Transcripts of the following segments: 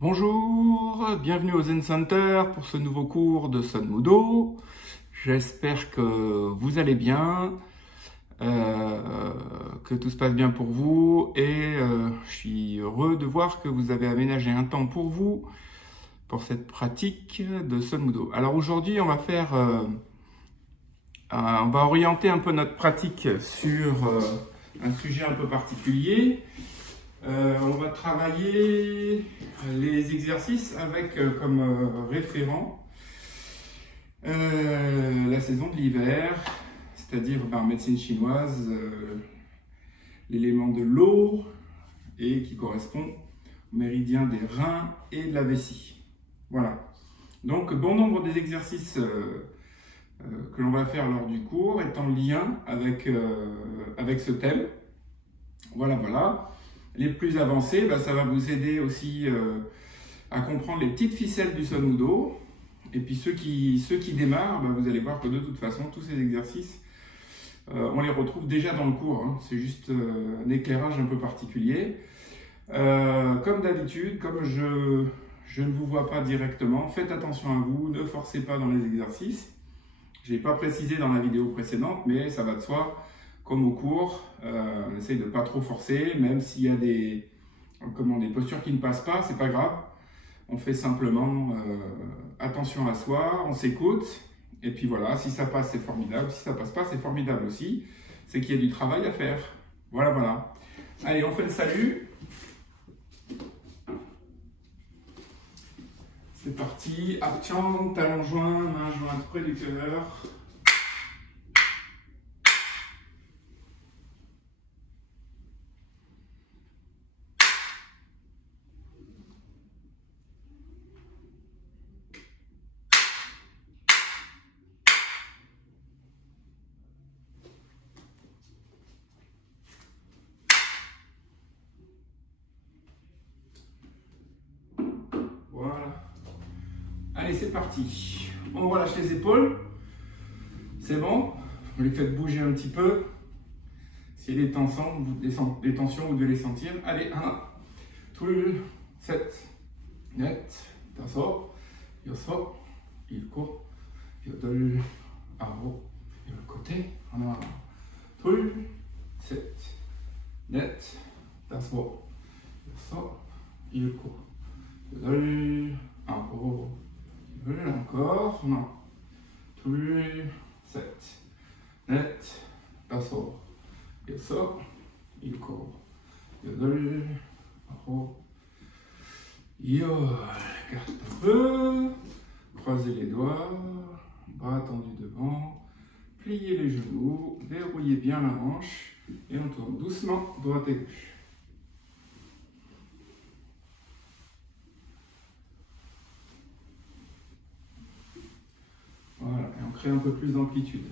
Bonjour, bienvenue au Zen Center pour ce nouveau cours de Sun Mudo. J'espère que vous allez bien, que tout se passe bien pour vous et je suis heureux de voir que vous avez aménagé un temps pour vous pour cette pratique de Sun Mudo. Alors aujourd'hui, on va orienter un peu notre pratique sur un sujet un peu particulier. On va travailler les exercices avec comme référent la saison de l'hiver, c'est-à-dire en médecine chinoise, l'élément de l'eau et qui correspond au méridien des reins et de la vessie. Voilà. Donc bon nombre des exercices que l'on va faire lors du cours est en lien avec ce thème. Voilà. Les plus avancés, ça va vous aider aussi à comprendre les petites ficelles du Sun Mudo. Et puis ceux qui démarrent, vous allez voir que de toute façon, tous ces exercices, on les retrouve déjà dans le cours. Hein. C'est juste un éclairage un peu particulier. Comme d'habitude, comme je ne vous vois pas directement, faites attention à vous, ne forcez pas dans les exercices. Je ne l'ai pas précisé dans la vidéo précédente, mais ça va de soi. Comme au cours, on essaye de ne pas trop forcer, même s'il y a des postures qui ne passent pas, c'est pas grave. On fait simplement attention à soi, on s'écoute, et puis voilà, si ça passe, c'est formidable. Si ça passe pas, c'est formidable aussi. C'est qu'il y a du travail à faire. Voilà. Allez, on fait le salut. C'est parti. Abchang, talon joint, main jointe près du cœur. Allez, c'est parti. On relâche les épaules. C'est bon. Vous les faites bouger un petit peu. S'il y a des tensions, vous devez les sentir. Allez, 1, 2, 7, net, 5, 6, 1, 2, arrow, et le côté. 1, 2, 7, net, 5, 6, 1, 2, arrow. Encore, non. 2, 7, net, 5, 6, 1, 2, arrow. Carte un peu, croisez les doigts, bras tendus devant, pliez les genoux, verrouillez bien la hanche et on tourne doucement droite et gauche. Voilà, et on crée un peu plus d'amplitude.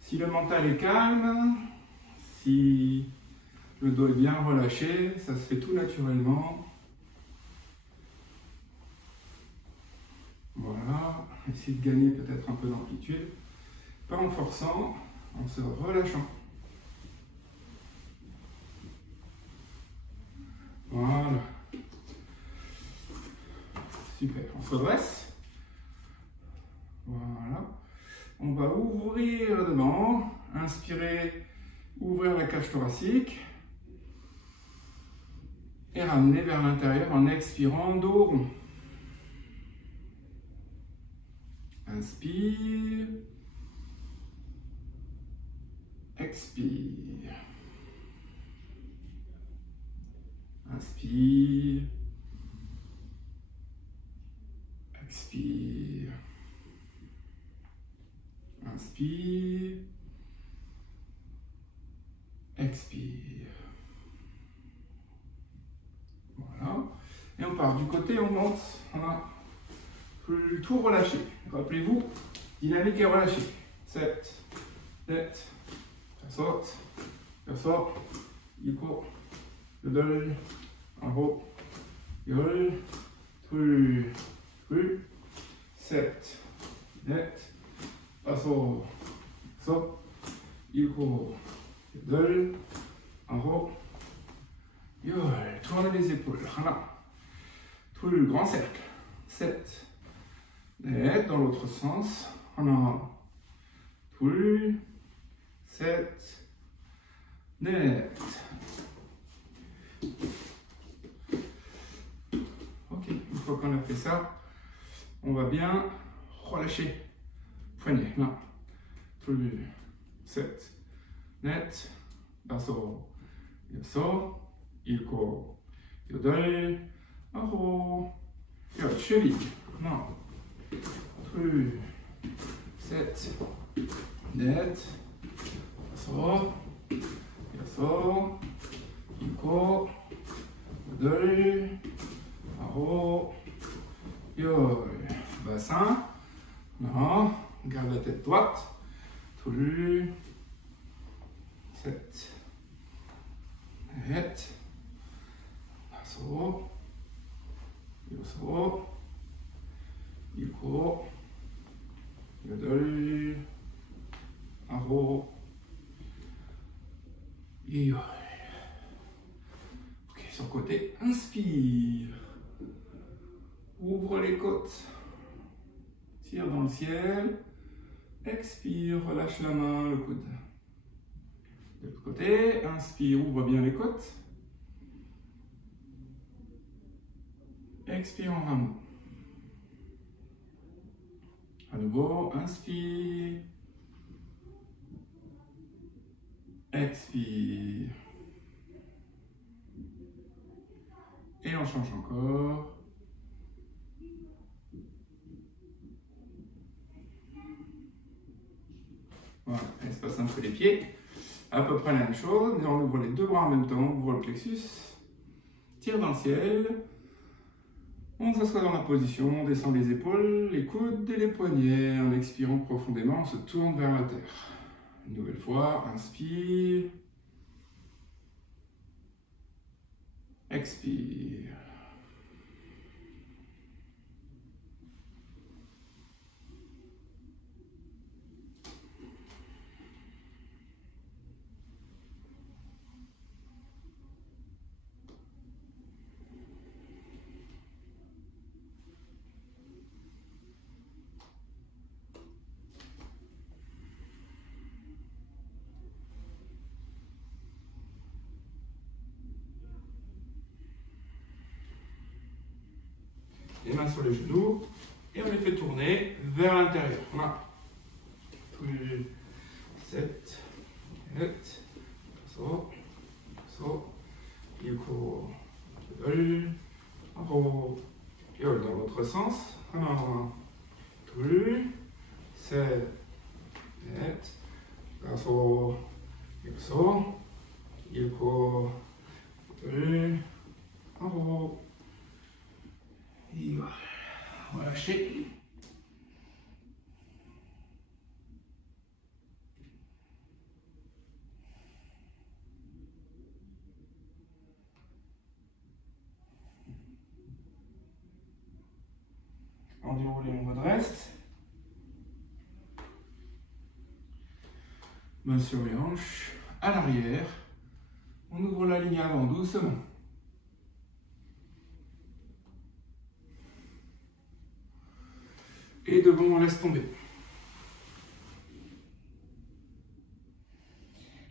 Si le mental est calme, si le dos est bien relâché, ça se fait tout naturellement. Voilà, essayez de gagner peut-être un peu d'amplitude, pas en forçant, en se relâchant. Voilà. Super, on se redresse. Voilà. On va ouvrir devant, inspirer, ouvrir la cage thoracique et ramener vers l'intérieur en expirant, dos rond. Inspire, expire, inspire, expire, inspire, expire. Voilà. Et on part du côté, on monte, on a tout relâché. Rappelez-vous, dynamique et relâchée. 7, 8, 5, 6, 2, 1, 2, 3, 7, net, passo, so, ilko, yodel, aro, yol, tournez les épaules, hana, tout le grand cercle, 7, net, dans l'autre sens, hana, tout, 7, net. Ok, une fois qu'on a fait ça, on va bien relâcher. Poignet, non. Tout le 7, net, basso, yasso, ilko, yodel, aro, yod, cheville, non. Tout 7, net, basso, yasso, ilko, yodel, aro, yod, bassin, non. Garde la tête droite, tout le 7, net, basso, yosso, ilko, yodel, aro, yod. Ok, sur le côté, inspire, ouvre les côtes, tire dans le ciel. Expire, relâche la main, le coude. De l'autre côté, inspire, ouvre bien les côtes. Expire en rameau. À nouveau, inspire. Expire. Et on change encore. Voilà, espace un peu les pieds. À peu près la même chose. On ouvre les deux bras en même temps. On ouvre le plexus. Tire dans le ciel. On s'assoit dans la position. On descend les épaules, les coudes et les poignets. En expirant profondément, on se tourne vers la terre. Une nouvelle fois. Inspire. Expire. Les mains sur les genoux et on les fait tourner vers l'intérieur. Voilà. Tous les 7, 8, so, ilko, yodel, aro, yod dans l'autre sens. Tous 7, 8, basso, yasso, ilko, yodel, aro. Et voilà, relâchez. On déroule et on redresse. Main sur les hanches, à l'arrière. On ouvre la ligne avant doucement. Et devant, on laisse tomber.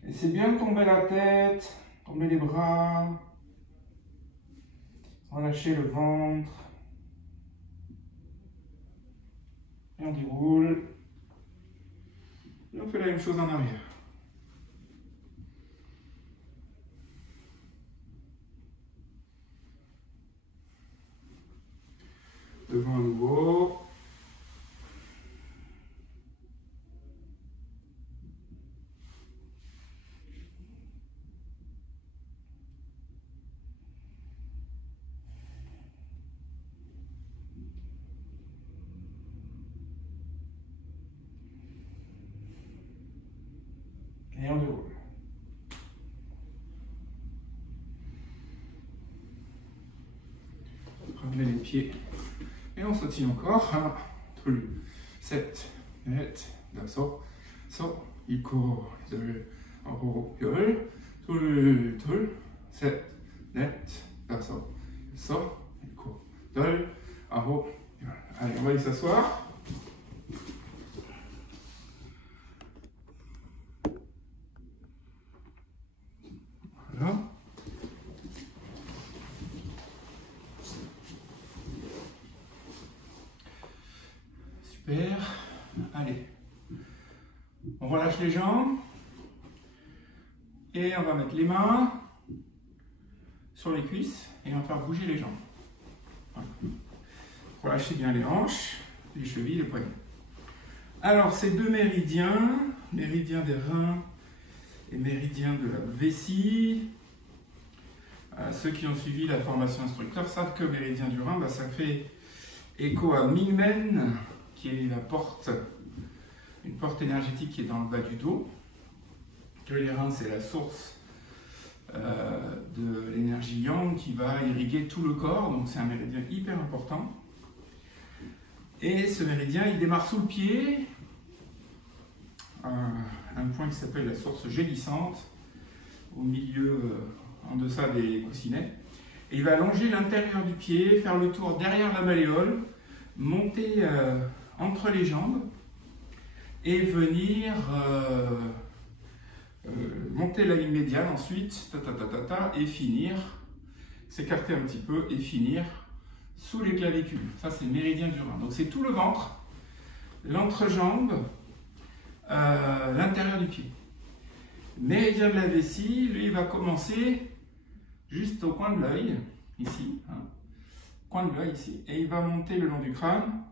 Et c'est bien de tomber la tête, tomber les bras, relâcher le ventre. Et on déroule. Et on fait la même chose en arrière. Devant à nouveau. Et on déroule. Ramenez les pieds. Et on sautille encore. 7, 8, so, 이코, 둘, 열, 둘, 셋, 넷, 다섯, 여섯, 일곱, 여덟, 아홉, 열. Allez, on va aller s'asseoir. Voilà. Super. Allez. On relâche les jambes. Et on va mettre les mains sur les cuisses et on va faire bouger les jambes. Voilà. Relâchez bien les hanches, les chevilles, les poignets. Alors, ces deux méridiens, méridien des reins et méridien de la vessie, ceux qui ont suivi la formation instructeur savent que méridien du rein, ça fait écho à Mingmen, qui est la porte, une porte énergétique qui est dans le bas du dos. Que les reins, c'est la source de l'énergie yang qui va irriguer tout le corps, donc c'est un méridien hyper important. Et ce méridien, il démarre sous le pied, un point qui s'appelle la source gélissante, au milieu, en deçà des coussinets. Et il va longer l'intérieur du pied, faire le tour derrière la malléole, monter entre les jambes et venir monter la ligne médiane ensuite, et finir, s'écarter un petit peu et finir sous les clavicules. Ça, c'est le méridien du rein. Donc, c'est tout le ventre, l'entrejambe, l'intérieur du pied. Méridien de la vessie, lui, il va commencer juste au coin de l'œil, ici, hein, coin de l'œil ici, et il va monter le long du crâne.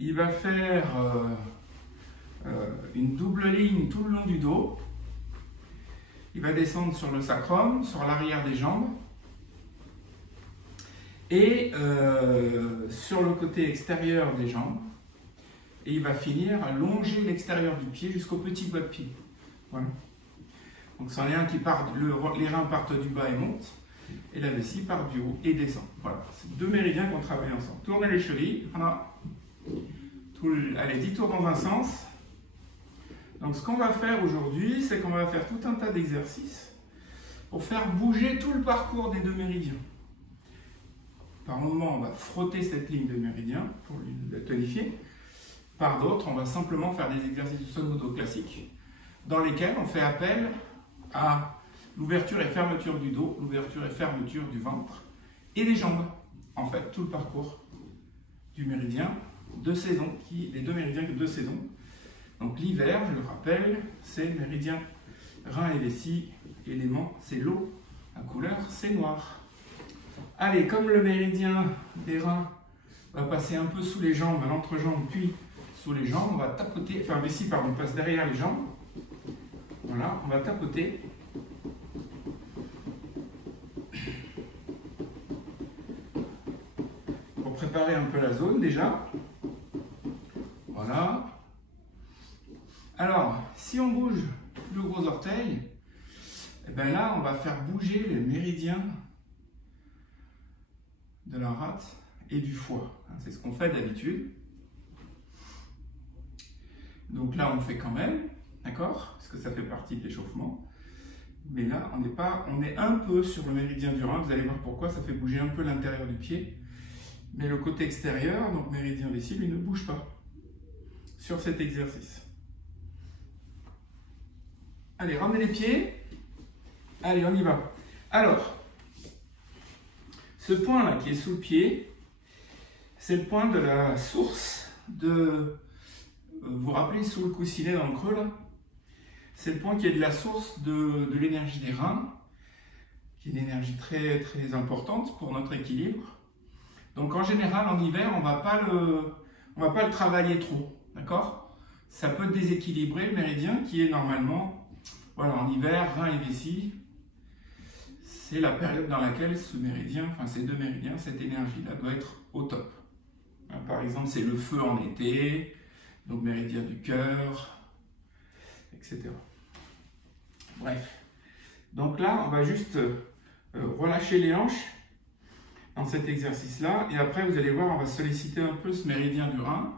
Il va faire une double ligne tout le long du dos. Il va descendre sur le sacrum, sur l'arrière des jambes. Et sur le côté extérieur des jambes. Et il va finir à longer l'extérieur du pied jusqu'au petit doigt de pied. Voilà. Donc c'en est un qui part, les reins partent du bas et montent. Et la vessie part du haut et descend. Voilà. C'est deux méridiens qu'on travaille ensemble. Tournez les chevilles. Voilà. Allez, 10 tours dans un sens. Donc ce qu'on va faire aujourd'hui, c'est qu'on va faire tout un tas d'exercices pour faire bouger tout le parcours des deux méridiens. Par moments, on va frotter cette ligne de méridien pour la tonifier. Par d'autres, on va simplement faire des exercices de sonodo classiques dans lesquels on fait appel à l'ouverture et fermeture du dos, l'ouverture et fermeture du ventre et des jambes. En fait, tout le parcours du méridien de saison, les deux méridiens de saison. Donc l'hiver, je le rappelle, c'est méridien rein et vessie. L'élément, c'est l'eau. La couleur, c'est noir. Allez, comme le méridien des reins va passer un peu sous les jambes, à l'entrejambe, puis sous les jambes, on va tapoter, enfin vessie, pardon, passe derrière les jambes. Voilà, on va tapoter. Pour préparer un peu la zone déjà. Voilà. Alors, si on bouge le gros orteil, et bien là, on va faire bouger les méridiens de la rate et du foie. C'est ce qu'on fait d'habitude. Donc là, on le fait quand même, d'accord? Parce que ça fait partie de l'échauffement. Mais là, on est un peu sur le méridien du rein. Vous allez voir pourquoi, ça fait bouger un peu l'intérieur du pied. Mais le côté extérieur, donc méridien vessie, lui ne bouge pas sur cet exercice. Allez, ramenez les pieds. Allez, on y va. Alors, ce point-là qui est sous le pied, c'est le point de la source de... Vous vous rappelez, sous le coussinet dans le creux, là, c'est le point qui est de la source de l'énergie des reins, qui est une énergie très, très importante pour notre équilibre. Donc, en général, en hiver, on ne va pas le travailler trop, d'accord? Ça peut déséquilibrer le méridien qui est normalement... Voilà, en hiver, rein et vessie, c'est la période dans laquelle ce méridien, enfin ces deux méridiens, cette énergie-là doit être au top. Par exemple, c'est le feu en été, donc méridien du cœur, etc. Bref. Donc là, on va juste relâcher les hanches dans cet exercice-là, et après, vous allez voir, on va solliciter un peu ce méridien du rein,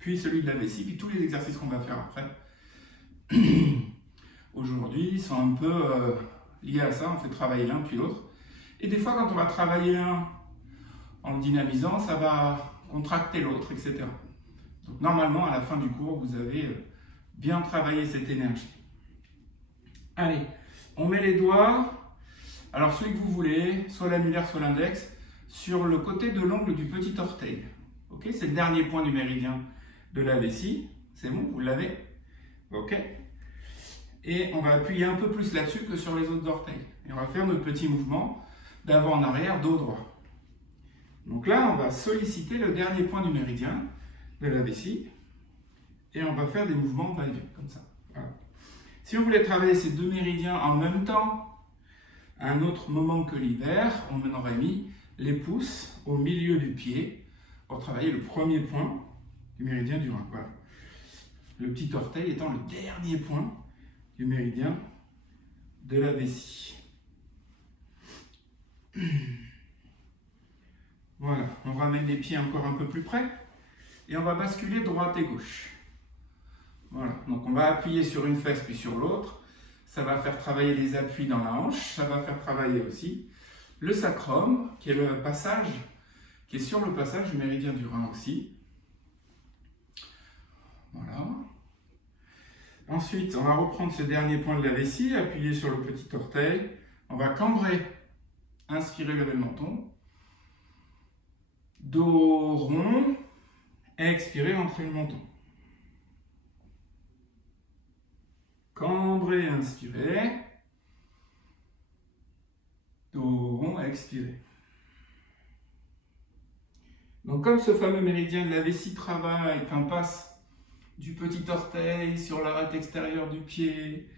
puis celui de la vessie, puis tous les exercices qu'on va faire après. Aujourd'hui, ils sont un peu liés à ça, on fait travailler l'un puis l'autre. Et des fois, quand on va travailler l'un en le dynamisant, ça va contracter l'autre, etc. Donc normalement, à la fin du cours, vous avez bien travaillé cette énergie. Allez, on met les doigts, alors celui que vous voulez, soit l'annulaire, soit l'index, sur le côté de l'ongle du petit orteil. Ok, c'est le dernier point du méridien de la vessie. C'est bon, vous l'avez? Ok. Et on va appuyer un peu plus là-dessus que sur les autres orteils. Et on va faire notre petit mouvement d'avant en arrière, dos droit. Donc là, on va solliciter le dernier point du méridien de la vessie. Et on va faire des mouvements va-et-vient, comme ça. Voilà. Si on voulait travailler ces deux méridiens en même temps, à un autre moment que l'hiver, on aurait mis les pouces au milieu du pied pour travailler le premier point du méridien du rein. Voilà. Le petit orteil étant le dernier point du méridien de la vessie. Voilà, on ramène les pieds encore un peu plus près et on va basculer droite et gauche. Voilà, donc on va appuyer sur une fesse puis sur l'autre. Ça va faire travailler les appuis dans la hanche, ça va faire travailler aussi le sacrum, qui est le passage, qui est sur le passage du méridien du rein aussi. Voilà. Ensuite, on va reprendre ce dernier point de la vessie, appuyer sur le petit orteil. On va cambrer, inspirer, lever le menton. Dos rond, expirer, rentrer le menton. Cambrer, inspirer. Dos rond, expirer. Donc comme ce fameux méridien de la vessie travaille, qu'on passe du petit orteil sur l'arête extérieure du pied,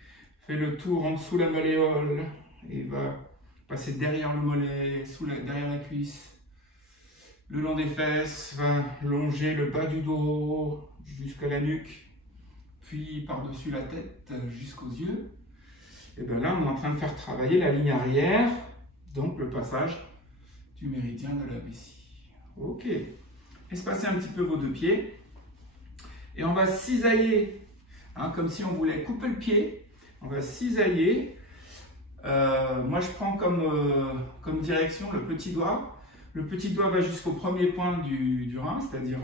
fait le tour en dessous la malléole et va passer derrière le mollet, derrière la cuisse, le long des fesses, va longer le bas du dos jusqu'à la nuque, puis par-dessus la tête jusqu'aux yeux. Et bien là, on est en train de faire travailler la ligne arrière, donc le passage du méridien de la vessie. Ok. Espacez un petit peu vos deux pieds. Et on va cisailler, hein, comme si on voulait couper le pied. On va cisailler. Moi, je prends comme direction le petit doigt. Le petit doigt va jusqu'au premier point du rein, c'est-à-dire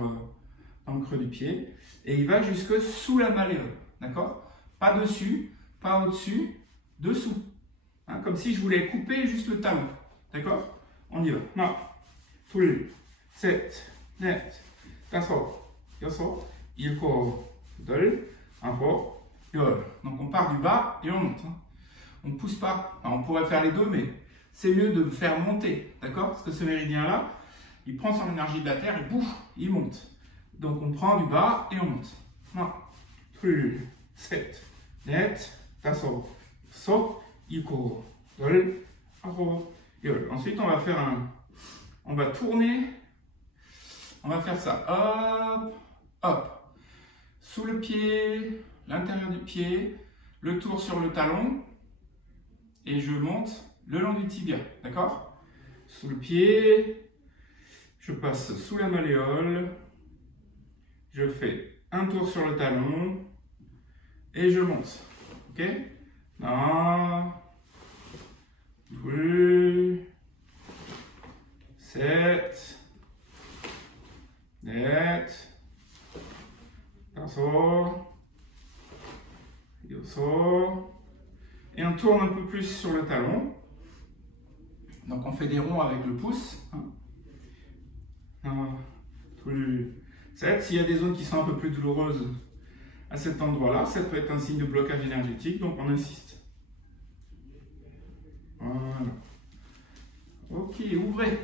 dans le creux du pied. Et il va jusque sous la malléole. D'accord? Pas dessus, pas au-dessus, dessous. Hein, comme si je voulais couper juste le talon. D'accord? On y va. Non. Full. 7. Net. 5. 6. 7. 8. Donc on part du bas et on monte. Hein. On ne pousse pas. Alors, on pourrait faire les deux, mais c'est mieux de faire monter. D'accord? Parce que ce méridien-là, il prend son énergie de la terre et bouf, il monte. Donc on prend du bas et on monte. 1. 2. 7. Net. 5. 6. 7. 8. Ensuite, on va faire on va tourner. On va faire ça. Hop, hop. Sous le pied, l'intérieur du pied, le tour sur le talon. Et je monte le long du tibia. D'accord? Sous le pied, je passe sous la malléole. Je fais un tour sur le talon. Et je monte. Ok? 1. 2. 7. 8. 5. 6. Et on tourne un peu plus sur le talon. Donc on fait des ronds avec le pouce. 1, 2, 7. S'il y a des zones qui sont un peu plus douloureuses à cet endroit-là, ça peut être un signe de blocage énergétique, donc on insiste. Voilà. Ok, ouvrez.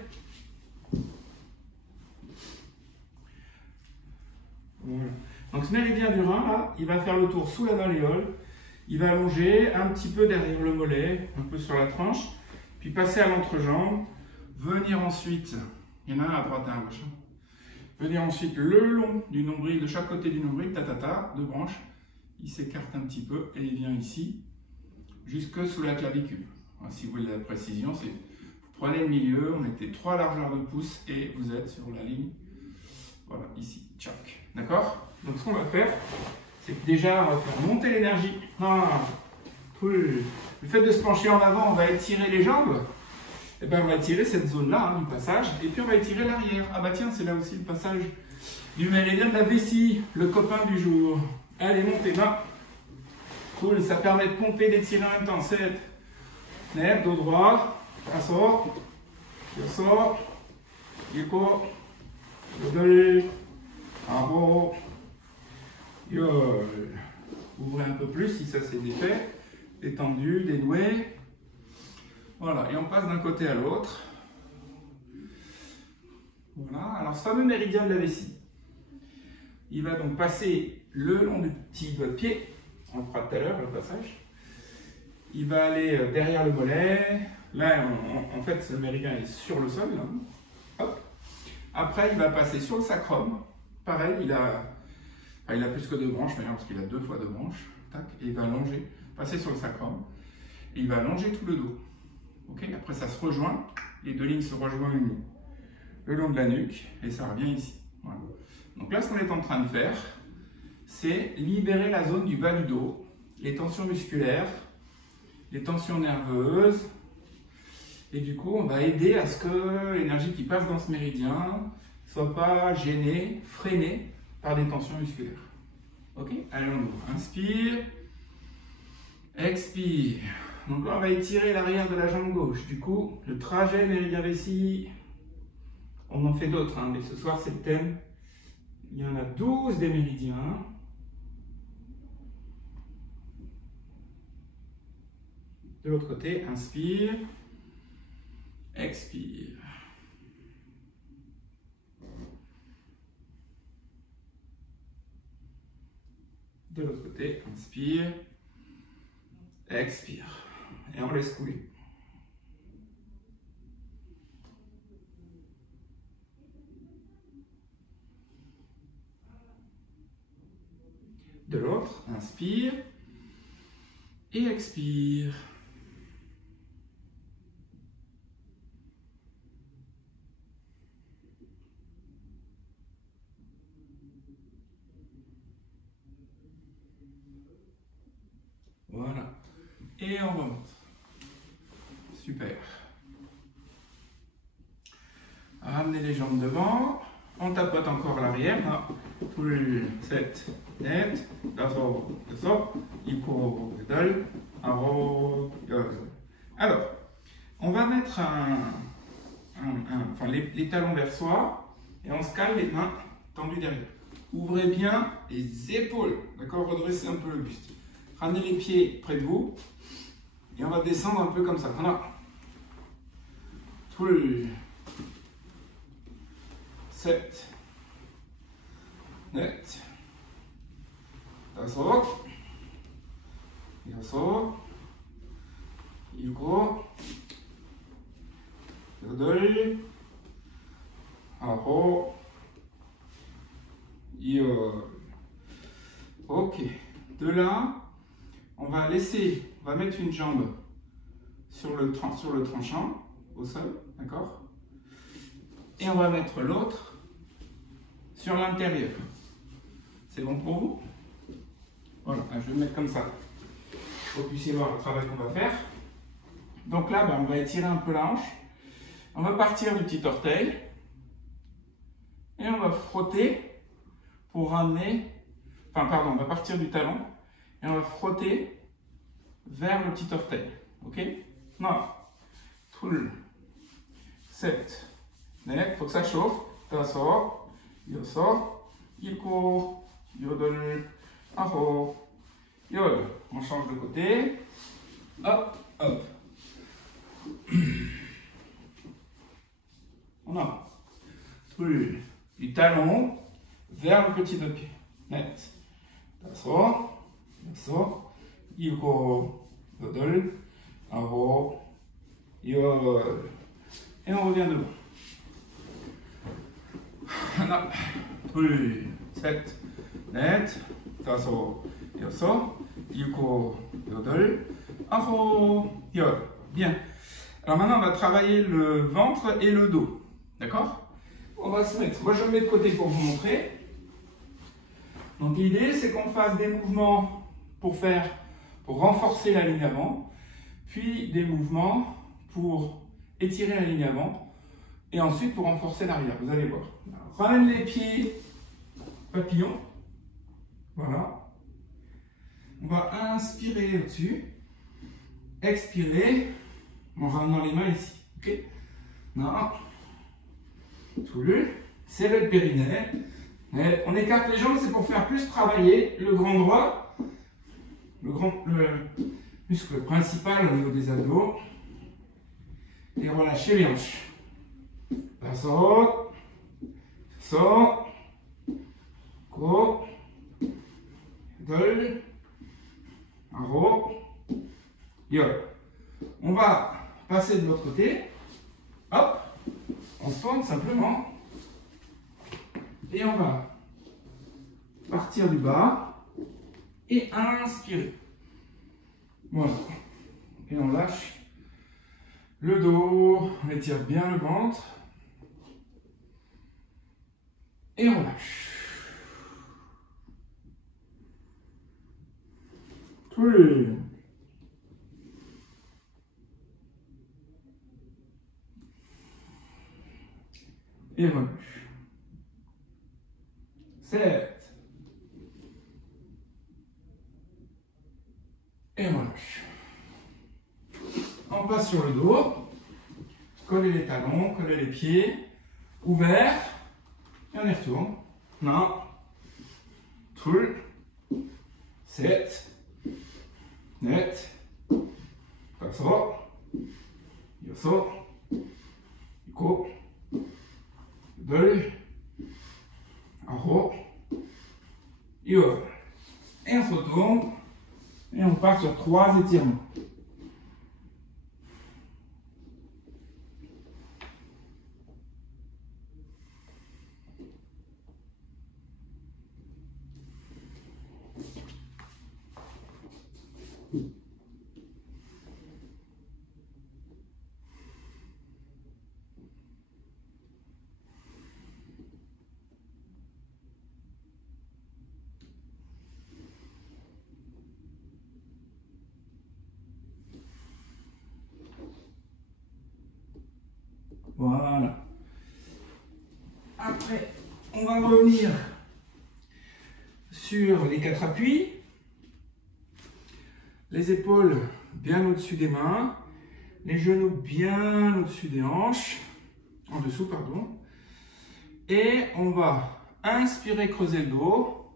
Voilà. Donc ce méridien du rein, là, il va faire le tour sous la malléole. Il va allonger un petit peu derrière le mollet, un peu sur la tranche, puis passer à l'entrejambe, venir ensuite, il y en a un à droite et à gauche, venir ensuite le long du nombril, de chaque côté du nombril, deux branches, il s'écarte un petit peu et il vient ici, jusque sous la clavicule. Alors, si vous voulez la précision, c'est vous prenez le milieu, on mettait 3 largeurs de pouce et vous êtes sur la ligne, voilà, ici, tchac, d'accord? Donc ce qu'on va faire, c'est que déjà, on va faire monter l'énergie. Le fait de se pencher en avant, on va étirer les jambes. Et ben on va étirer cette zone-là, du passage. Et puis on va étirer l'arrière. Ah bah tiens, c'est là aussi le passage du méridien de la vessie, le copain du jour. Allez, montez, là. Cool, ça permet de pomper, d'étirer en même temps. 7, 9, dos droit, ça sort, il court, le en haut, ouvrez un peu plus si ça s'est défait, détendu, dénoué. Voilà, et on passe d'un côté à l'autre. Voilà, alors ce fameux méridien de la vessie, il va donc passer le long du petit doigt de pied, on le fera tout à l'heure le passage. Il va aller derrière le mollet. Là, en fait, le méridien est sur le sol. Là. Hop. Après, il va passer sur le sacrum. Pareil, il a plus que 2 branches, mais parce qu'il a 2 fois 2 branches. Tac, et il va longer, passer sur le sacrum. Et il va longer tout le dos. Okay, après, ça se rejoint. Les 2 lignes se rejoignent le long de la nuque. Et ça revient ici. Voilà. Donc là, ce qu'on est en train de faire, c'est libérer la zone du bas du dos, les tensions musculaires, les tensions nerveuses, et du coup on va aider à ce que l'énergie qui passe dans ce méridien ne soit pas gênée, freinée par des tensions musculaires. Ok, allez on ouvre. Inspire, expire. Donc là on va étirer l'arrière de la jambe gauche. Du coup le trajet méridien vessie, on en fait d'autres, mais ce soir c'est le thème. Il y en a 12 des méridiens. De l'autre côté, inspire, expire. De l'autre côté, inspire, expire. Et on laisse couler. De l'autre, inspire et expire. Voilà. Et on remonte. Super. Ramenez les jambes devant. On tapote encore l'arrière. 7, net, alors, on va mettre les talons vers soi et on se cale les mains tendues derrière. Ouvrez bien les épaules, d'accord? Redressez un peu le buste. Ramenez les pieds près de vous et on va descendre un peu comme ça. Voilà. 7, net, ok, de là, on va mettre une jambe sur le tranchant, au sol, d'accord? Et on va mettre l'autre sur l'intérieur. C'est bon pour vous? Voilà, je vais le mettre comme ça, pour que vous puissiez voir le travail qu'on va faire. Donc là, on va étirer un peu la hanche. On va partir du petit orteil. Et on va frotter pour ramener... on va partir du talon. Et on va frotter vers le petit orteil. Ok? Non. 7. Il faut que ça chauffe. On change de côté. Hop, hop. On a du talon vers le petit pied. Net. Et on revient devant. 7, net, 5, 6, 7, 8, bien. Alors maintenant, on va travailler le ventre et le dos. D'accord? On va se mettre, moi je me mets de côté pour vous montrer. Donc l'idée, c'est qu'on fasse des mouvements pour renforcer l'alignement, puis des mouvements pour étirer l'alignement, et ensuite pour renforcer l'arrière. Vous allez voir. Alors, ramène les pieds papillon. Voilà. On va inspirer au-dessus. Expirer en ramenant les mains ici. Ok? Non. Tout. Serrez le périnée. On écarte les jambes, c'est pour faire plus travailler le grand droit, le muscle principal au niveau des abdos. Et relâchez les hanches. Passo. Go. Dol. Arro. Yo. On va passer de l'autre côté. Hop. On se tourne simplement. Et on va partir du bas et inspirer. Voilà. Et on lâche le dos, on étire bien le ventre. Et on lâche. Oui. Et relâche. 7. Et relâche. On passe sur le dos. Collez les talons, collez les pieds. Ouvert. Et on y retourne. Non. Tout. 7. Net. Passo. Yoso. Iko. Dol. Arro. Yo. Et on se retourne. Et on part sur 3 étirements. Voilà. Après, on va revenir sur les 4 appuis. Les épaules bien au-dessus des mains. Les genoux bien au-dessus des hanches. En dessous, pardon. Et on va inspirer, creuser le dos.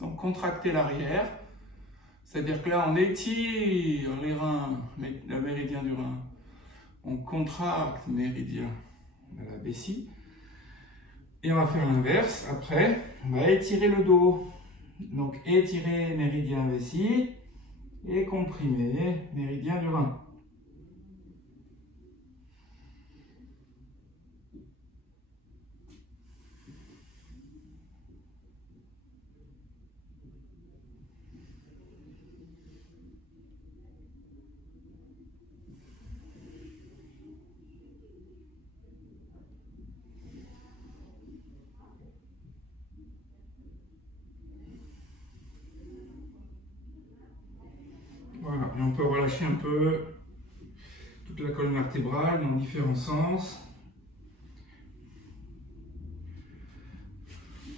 Donc contracter l'arrière. C'est-à-dire que là, on étire les reins, le méridien du rein. On contracte le méridien de la vessie. Et on va faire l'inverse. Après, on va étirer le dos. Donc étirer méridien vessie et comprimer méridien du rein. Voilà, et on peut relâcher un peu toute la colonne vertébrale dans différents sens.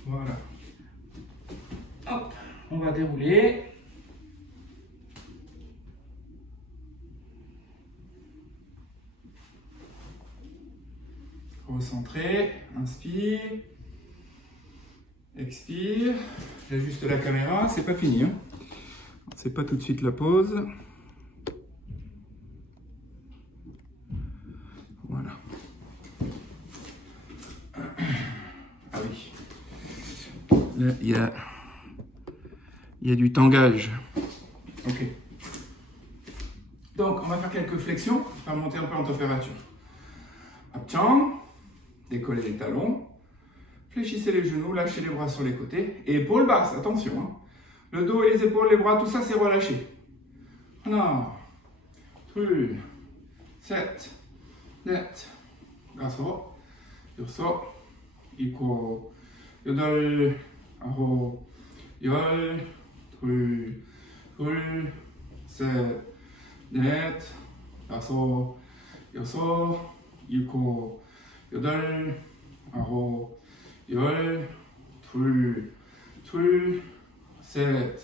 Voilà. Hop, on va dérouler. Recentrer, inspire, expire. J'ajuste la caméra, c'est pas fini, hein. C'est pas tout de suite la pause. Voilà. Ah oui. Là, il y a du tangage. Ok. Donc, on va faire quelques flexions pour faire monter un peu en température. Apchang, décollez les talons, fléchissez les genoux, lâchez les bras sur les côtés. Et épaules basses, attention, hein. Le dos et les épaules, les bras, tout ça, c'est relâché. Voilà. 3, 7, net. Gasso, yoso, iko, yodol, aro, 열, 둘, 셋, 넷, 다섯, 여섯, 일곱, 여덟, 아홉, 열, 둘, 셋,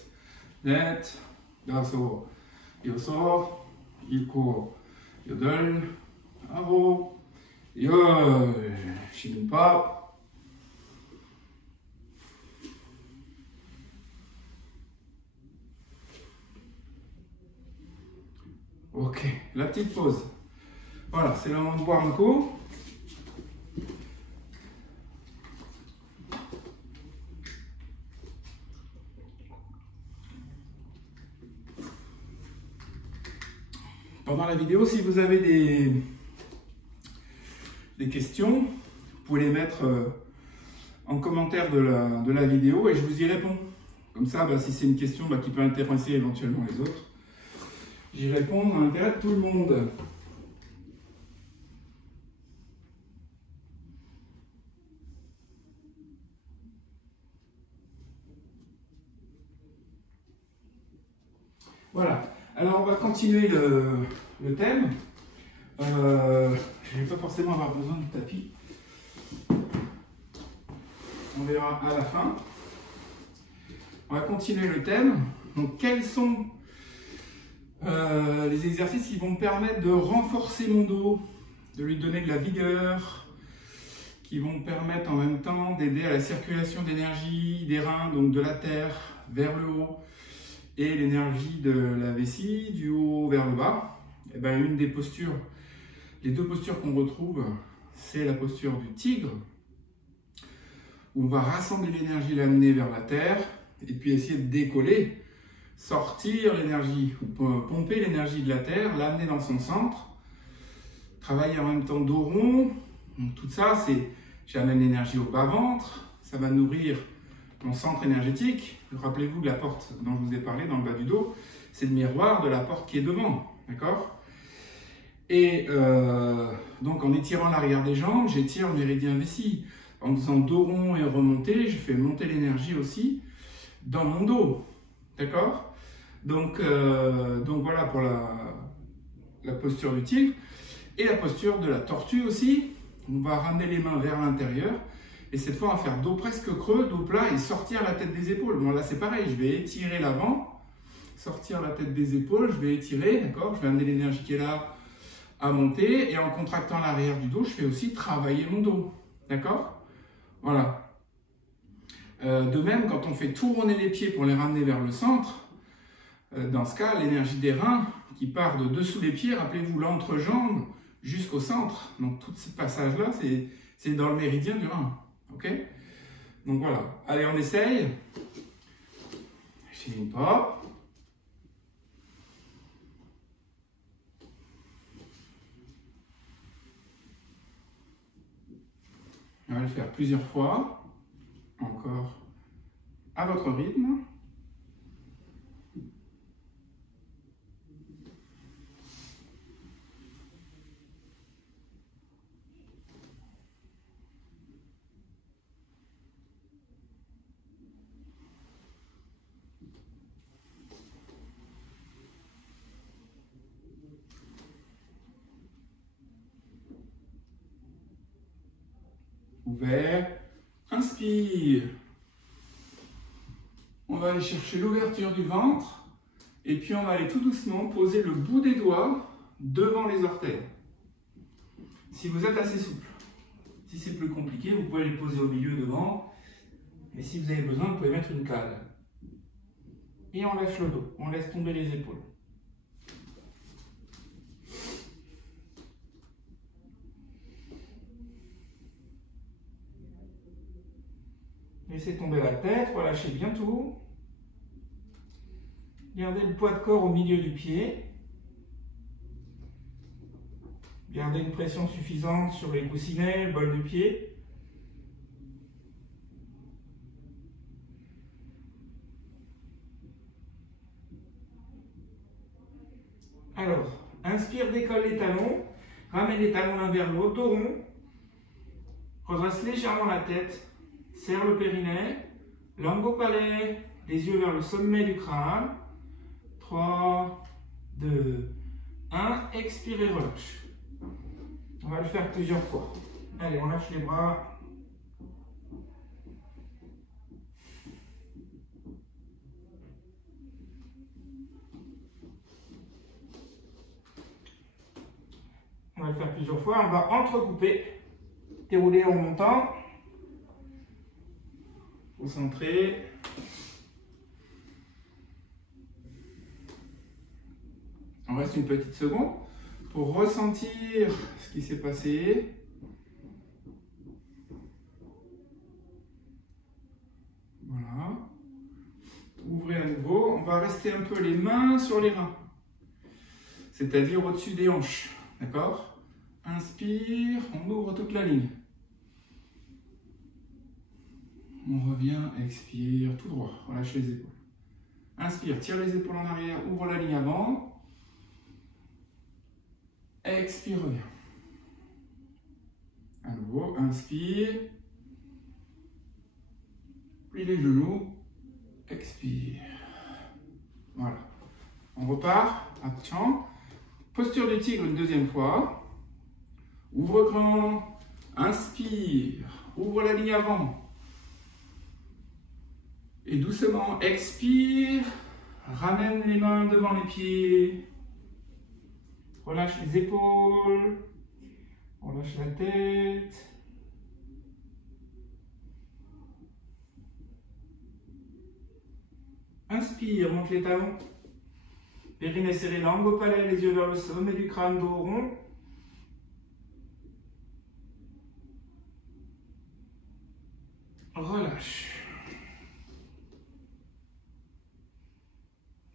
넷, 다섯, 여섯, 일곱, 여덟, 아홉, 열. 쉬는 밥. Ok, la petite pause. Voilà, c'est le moment de boire un coup. Pendant la vidéo, si vous avez des questions, vous pouvez les mettre en commentaire de la vidéo et je vous y réponds. Comme ça, si c'est une question qui peut intéresser éventuellement les autres, j'y réponds dans l'intérêt de tout le monde. Voilà. Alors, on va continuer le thème. Je ne vais pas forcément avoir besoin du tapis. On verra à la fin. On va continuer le thème. Donc, quels sont les exercices qui vont me permettre de renforcer mon dos, de lui donner de la vigueur, qui vont me permettre en même temps d'aider à la circulation d'énergie des reins, donc de la terre vers le haut, et l'énergie de la vessie du haut vers le bas. Et bien, une des postures, les deux postures qu'on retrouve, c'est la posture du tigre, où on va rassembler l'énergie, l'amener vers la terre, et puis essayer de décoller, sortir l'énergie, ou pomper l'énergie de la terre, l'amener dans son centre, travailler en même temps dos rond. Donc tout ça, c'est j'amène l'énergie au bas-ventre, ça va nourrir mon centre énergétique. Rappelez-vous de la porte dont je vous ai parlé dans le bas du dos, c'est le miroir de la porte qui est devant, d'accord? Et donc en étirant l'arrière des jambes, j'étire le méridien vessie. En faisant dos rond et remonter, je fais monter l'énergie aussi dans mon dos, d'accord? Donc voilà pour la posture du tigre. Et la posture de la tortue aussi, on va ramener les mains vers l'intérieur. Et cette fois, on va faire dos presque creux, dos plat et sortir la tête des épaules. Bon, là, c'est pareil, je vais étirer l'avant, sortir la tête des épaules, je vais étirer, d'accord? Je vais amener l'énergie qui est là à monter. Et en contractant l'arrière du dos, je fais aussi travailler mon dos, d'accord? Voilà. De même, quand on fait tourner les pieds pour les ramener vers le centre, dans ce cas, l'énergie des reins qui part de dessous les pieds, rappelez-vous, l'entrejambe jusqu'au centre. Donc, tout ce passage-là, c'est dans le méridien du rein. Ok? Donc voilà. Allez, on essaye. Chin pop. On va le faire plusieurs fois. Encore à votre rythme. Ouvert. Inspire. On va aller chercher l'ouverture du ventre. Et puis on va aller tout doucement poser le bout des doigts devant les orteils. Si vous êtes assez souple. Si c'est plus compliqué, vous pouvez les poser au milieu devant. Et si vous avez besoin, vous pouvez mettre une cale. Et on lâche le dos. On laisse tomber les épaules. Laissez tomber la tête, relâchez bien tout. Gardez le poids de corps au milieu du pied. Gardez une pression suffisante sur les coussinets, le bol du pied. Alors, inspire, décolle les talons. Ramène les talons l'un vers l'autre, dos rond. Redresse légèrement la tête. Serre le périnée. Langue au palais. les yeux vers le sommet du crâne. 3, 2, 1. Expire et relâche. On va le faire plusieurs fois. Allez, on lâche les bras. On va le faire plusieurs fois. On va entrecouper. Dérouler en montant. Concentrer. On reste une petite seconde pour ressentir ce qui s'est passé. Voilà. Ouvrez à nouveau. On va rester un peu les mains sur les reins, c'est-à-dire au-dessus des hanches. D'accord? Inspire, on ouvre toute la ligne. On revient, expire, tout droit, relâche les épaules. Inspire, tire les épaules en arrière, ouvre la ligne avant. Expire, reviens. À nouveau, inspire. Plie les genoux. Expire. Voilà. On repart. Attention. Posture du tigre une deuxième fois. Ouvre grand. Inspire. Ouvre la ligne avant. Et doucement, expire. Ramène les mains devant les pieds. Relâche les épaules. Relâche la tête. Inspire, monte les talons. Périnée serré, langue au palais, les yeux vers le sommet du crâne, dos rond. Relâche.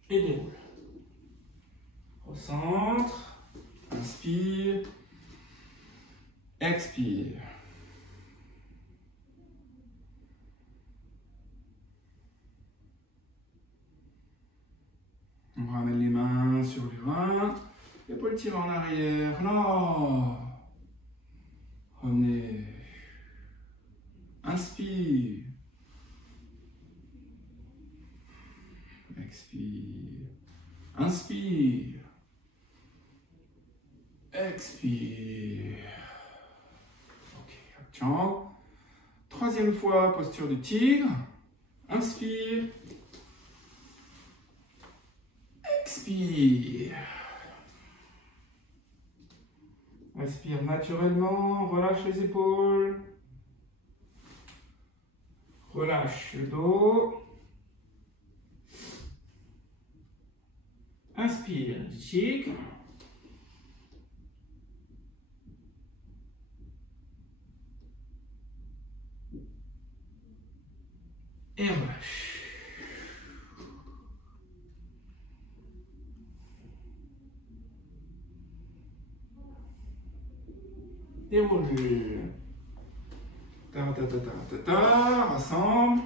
Et déroule. Recentre. Inspire. Expire. On ramène les mains sur les reins. Épaules tirées en arrière. Non. Revenez. Inspire. Expire. Inspire. Expire. Ok, attention. Troisième fois, posture du tigre. Inspire. Expire. Respire naturellement, relâche les épaules. Relâche le dos. Inspire du tigre. Et relâche. Déroule. Rassemble.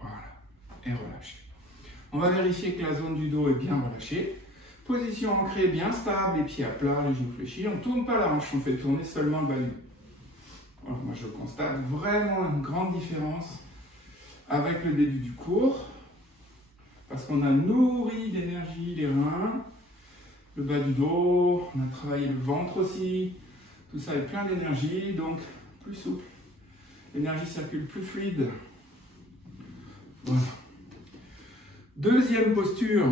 Voilà. Et relâche. On va vérifier que la zone du dos est bien relâchée. Position ancrée, bien stable, les pieds à plat, les genoux fléchis. On ne tourne pas la hanche, on fait tourner seulement le bas du dos. Alors, moi, je constate vraiment une grande différence avec le début du cours, parce qu'on a nourri d'énergie les reins, le bas du dos, on a travaillé le ventre aussi, tout ça est plein d'énergie, donc plus souple, l'énergie circule plus fluide. Voilà. Deuxième posture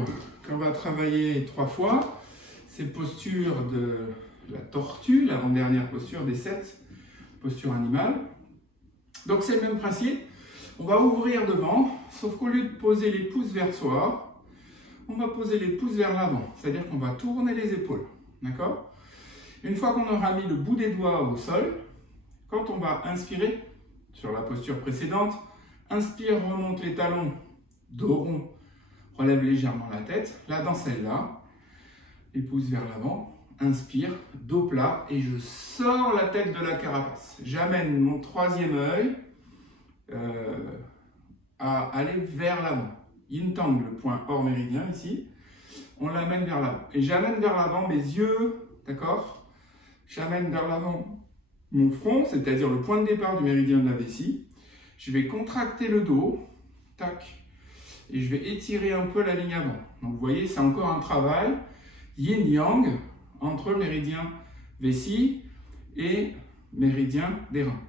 qu'on va travailler 3 fois, c'est posture de la tortue, l'avant-dernière posture des 7 postures animales. Donc c'est le même principe. On va ouvrir devant, sauf qu'au lieu de poser les pouces vers soi, on va poser les pouces vers l'avant. C'est-à-dire qu'on va tourner les épaules. D'accord? Une fois qu'on aura mis le bout des doigts au sol, quand on va inspirer, sur la posture précédente, inspire, remonte les talons, dos rond, relève légèrement la tête. Là, dans celle-là, les pouces vers l'avant, inspire, dos plat, et je sors la tête de la carapace. J'amène mon troisième œil à aller vers l'avant. Yin Tang, le point hors méridien ici. on l'amène vers l'avant. Et j'amène vers l'avant mes yeux, d'accord? J'amène vers l'avant mon front, c'est-à-dire le point de départ du méridien de la vessie. Je vais contracter le dos, tac, et je vais étirer un peu la ligne avant. Donc vous voyez, c'est encore un travail yin-yang entre le méridien vessie et méridien des reins.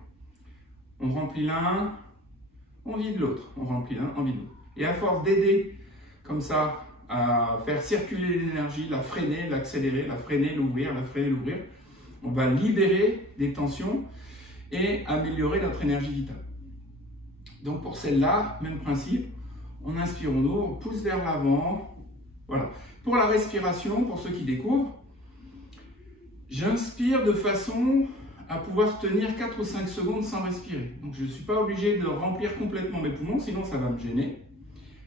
On remplit l'un, on vide l'autre, on remplit l'un, on vide l'autre. Et à force d'aider comme ça à faire circuler l'énergie, la freiner, l'accélérer, la freiner, l'ouvrir, la freiner, l'ouvrir, on va libérer des tensions et améliorer notre énergie vitale. Donc pour celle-là, même principe, on inspire, on ouvre, on pousse vers l'avant. Voilà. Pour la respiration, pour ceux qui découvrent, j'inspire de façon à pouvoir tenir 4 ou 5 secondes sans respirer. Donc je ne suis pas obligé de remplir complètement mes poumons, sinon ça va me gêner.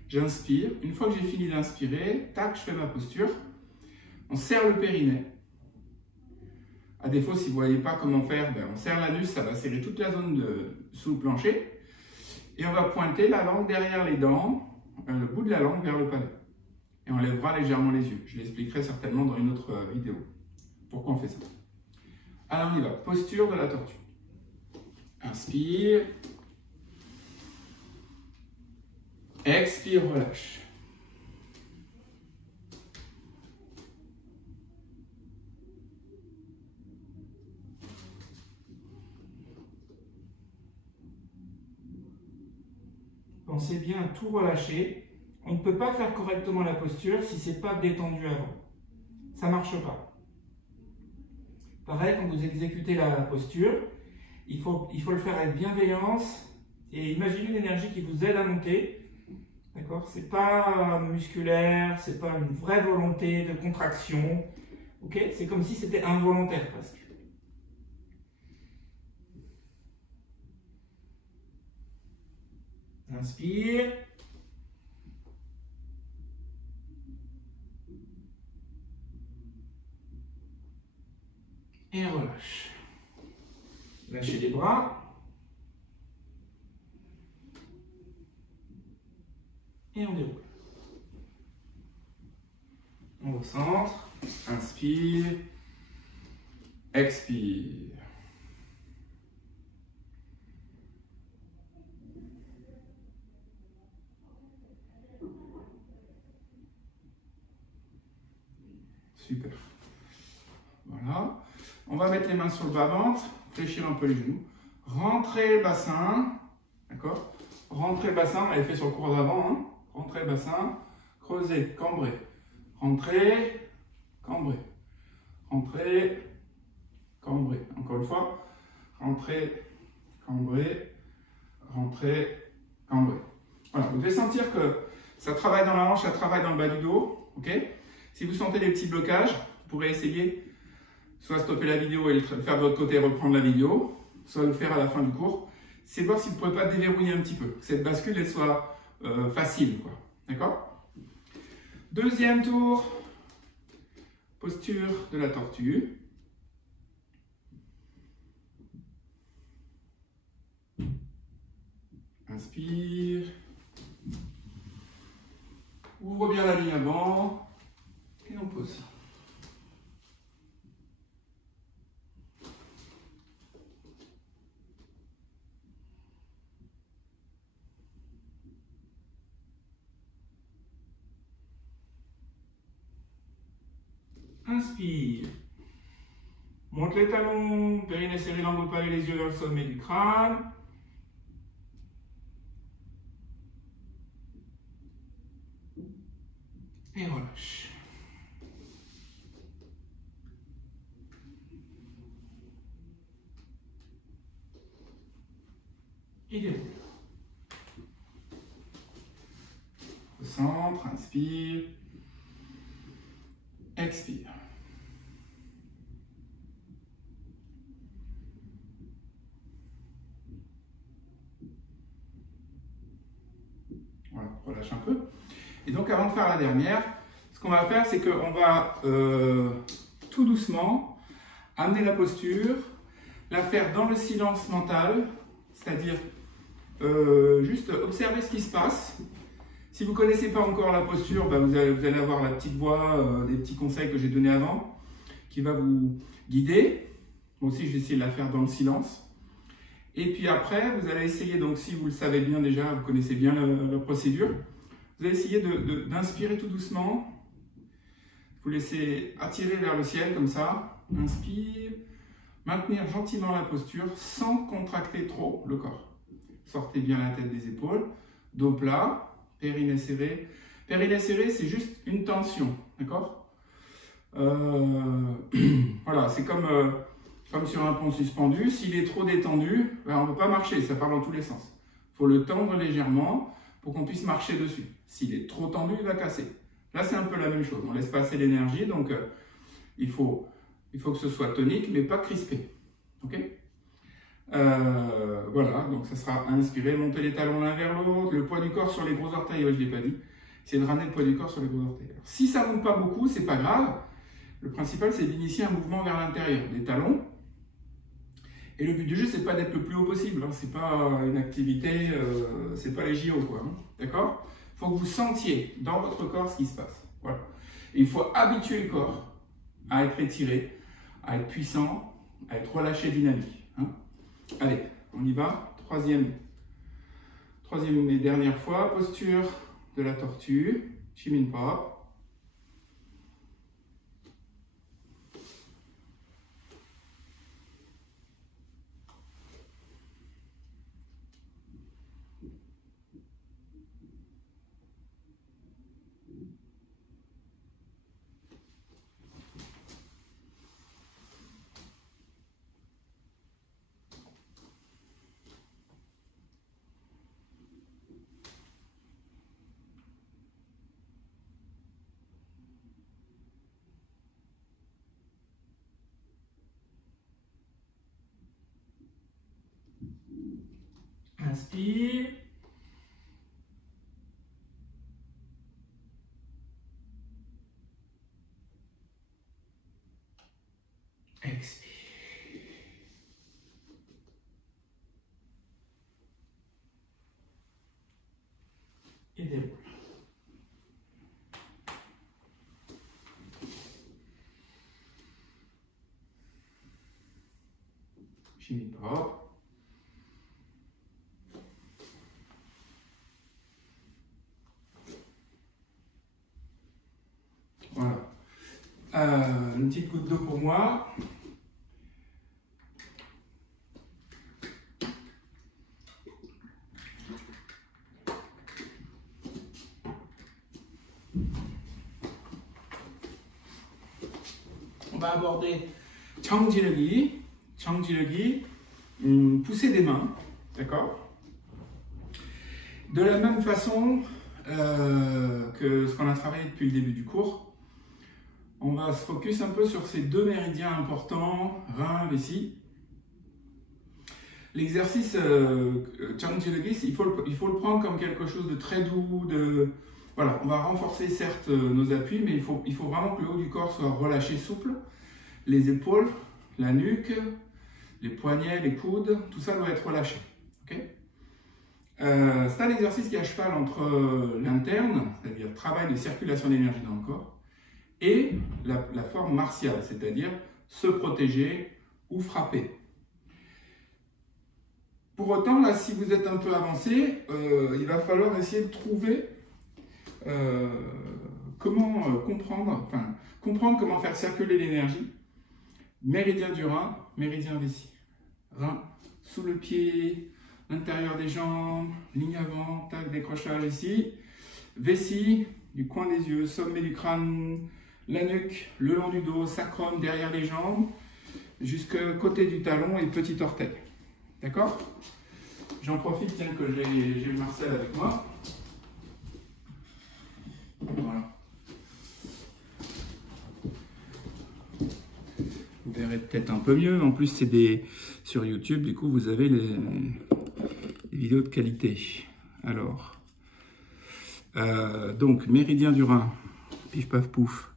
J'inspire. Une fois que j'ai fini d'inspirer, tac, je fais ma posture. On serre le périnée. À défaut, si vous ne voyez pas comment faire, ben on serre l'anus, ça va serrer toute la zone sous le plancher. Et on va pointer la langue derrière les dents, le bout de la langue vers le palais. Et on lèvera légèrement les yeux. Je l'expliquerai certainement dans une autre vidéo. Pourquoi on fait ça? Alors on y va. Posture de la tortue. Inspire. Expire, relâche. Pensez bien à tout relâcher. On ne peut pas faire correctement la posture si ce n'est pas détendu avant. Ça ne marche pas. Pareil, quand vous exécutez la posture, il faut le faire avec bienveillance et imaginez une énergie qui vous aide à monter. D'accord? Ce n'est pas musculaire, ce n'est pas une vraie volonté de contraction. Okay? C'est comme si c'était involontaire presque. Inspire. Et relâche. Lâchez les bras. Et on déroule. On recentre. Inspire. Expire. Super. Voilà. On va mettre les mains sur le bas-ventre, fléchir un peu les genoux. Rentrez le bassin. D'accord? Rentrez le bassin, on l'avait fait sur le cours d'avant. Hein? Rentrez le bassin, creusez, cambrez. Rentrez, cambrez. Rentrez, cambrez. Encore une fois. Rentrez, cambrez. Rentrez, cambrez. Voilà. Vous devez sentir que ça travaille dans la hanche, ça travaille dans le bas du dos. Ok? Si vous sentez des petits blocages, vous pourrez essayer soit stopper la vidéo et le faire de l'autre côté et reprendre la vidéo, soit le faire à la fin du cours. C'est voir si vous ne pouvez pas déverrouiller un petit peu, que cette bascule elle soit facile. D'accord? Deuxième tour, posture de la tortue. Inspire. Ouvre bien la ligne avant. Et on pose. Inspire. Monte les talons, périnée serré, langue au palais, les yeux vers le sommet du crâne. Et relâche. Et déroule. Au centre, inspire. Expire. Voilà, relâche un peu. Et donc avant de faire la dernière, ce qu'on va faire, c'est qu'on va tout doucement amener la posture, la faire dans le silence mental, c'est-à-dire juste observer ce qui se passe. Si vous ne connaissez pas encore la posture, bah, vous allez avoir la petite voix, des petits conseils que j'ai donnés avant, qui va vous guider. Moi aussi, je vais essayer de la faire dans le silence. Et puis après, vous allez essayer, donc si vous le savez bien déjà, vous connaissez bien la procédure, vous allez essayer d'inspirer tout doucement. Vous laissez attirer vers le ciel comme ça. Inspire. Maintenir gentiment la posture sans contracter trop le corps. Sortez bien la tête des épaules. Dos plat. Périnée serré. Périnée serré, c'est juste une tension. D'accord? Voilà, c'est comme sur un pont suspendu. S'il est trop détendu, ben, on ne peut pas marcher. Ça part dans tous les sens. Il faut le tendre légèrement pour qu'on puisse marcher dessus. S'il est trop tendu, il va casser. Là, c'est un peu la même chose. On laisse passer l'énergie, donc il faut que ce soit tonique, mais pas crispé. Ok? Voilà, donc ça sera inspiré, monter les talons l'un vers l'autre, le poids du corps sur les gros orteils, ouais, je ne l'ai pas dit. C'est de ramener le poids du corps sur les gros orteils. Alors, si ça ne monte pas beaucoup, c'est pas grave. Le principal, c'est d'initier un mouvement vers l'intérieur des talons. Et le but du jeu, c'est pas d'être le plus haut possible. Hein. C'est pas une activité, c'est pas les JO, quoi. Hein. D'accord? Il faut que vous sentiez dans votre corps ce qui se passe. Voilà. Et il faut habituer le corps à être étiré, à être puissant, à être relâché, dynamique. Hein. Allez, on y va. Troisième et dernière fois, posture de la tortue, Shimin Pop. Inspire. Expire. Et déroule. Shimin Pop. Voilà. Une petite goutte d'eau pour moi. On va aborder Changjilegi. Changjilegi, pousser des mains, d'accord? De la même façon que ce qu'on a travaillé depuis le début du cours, on va se focus un peu sur ces deux méridiens importants, rein, vessie. L'exercice Changjilegi, il faut le prendre comme quelque chose de très doux. Voilà, on va renforcer certes nos appuis, mais il faut vraiment que le haut du corps soit relâché, souple. Les épaules, la nuque, les poignets, les coudes, tout ça doit être relâché. Okay? C'est un exercice qui est à cheval entre l'interne, c'est-à-dire travail de circulation d'énergie dans le corps, et la forme martiale, c'est-à-dire se protéger ou frapper. Pour autant, là, si vous êtes un peu avancé, il va falloir essayer de trouver comment comprendre comment faire circuler l'énergie. Méridien du rein, méridien vessie. Rein sous le pied, l'intérieur des jambes, ligne avant, tac, décrochage ici. Vessie, du coin des yeux, sommet du crâne, la nuque, le long du dos, sacrum, derrière les jambes, jusqu'au côté du talon et petit orteil. D'accord? J'en profite, tiens, que j'ai Marcel avec moi. Voilà. Vous verrez peut-être un peu mieux. En plus, c'est sur YouTube, du coup, vous avez les vidéos de qualité. Alors, donc, méridien du rein, pif paf pouf,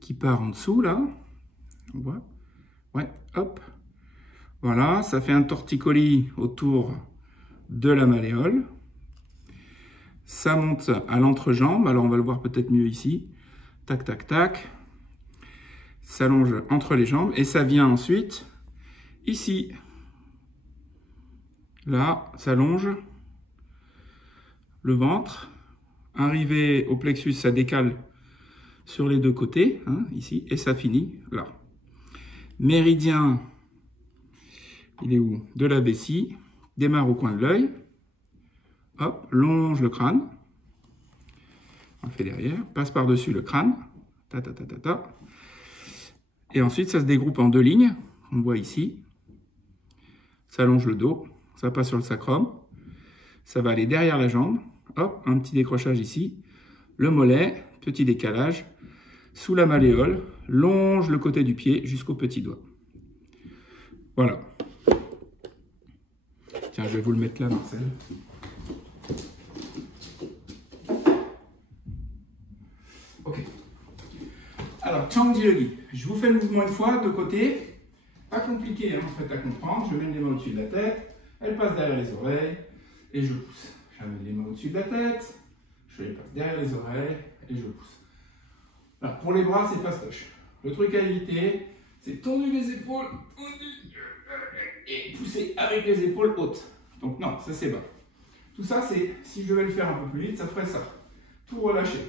qui part en dessous, là. On voit? Ouais, hop. Voilà, ça fait un torticolis autour de la malléole. Ça monte à l'entrejambe. Alors, on va le voir peut-être mieux ici. Tac, tac, tac. Ça longe entre les jambes. Et ça vient ensuite ici. Là, ça longe le ventre. Arrivé au plexus, ça décale sur les deux côtés, hein, ici. Et ça finit là. Méridien, il est où? De la vessie. Démarre au coin de l'œil. Hop, longe le crâne. On le fait derrière. Passe par-dessus le crâne. Ta, ta, ta, ta, ta. Et ensuite, ça se dégroupe en deux lignes. On voit ici. Ça longe le dos. Ça passe sur le sacrum. Ça va aller derrière la jambe. Hop, un petit décrochage ici. Le mollet, petit décalage. Sous la malléole. Longe le côté du pied jusqu'au petit doigt. Voilà. Tiens, je vais vous le mettre là, Marcel. Ok. Alors, Changjili. Je vous fais le mouvement une fois, de côté. Pas compliqué, hein, en fait, à comprendre. Je mène les mains au-dessus de la tête. Elles passent derrière les oreilles. Et je pousse. J'amène les mains au-dessus de la tête. Je les passe derrière les oreilles. Et je pousse. Alors, pour les bras, c'est fastoche. Le truc à éviter, c'est tourner les épaules. Et pousser avec les épaules hautes. Donc non, ça c'est bas. Tout ça, c'est, si je devais le faire un peu plus vite, ça ferait ça. Tout relâcher.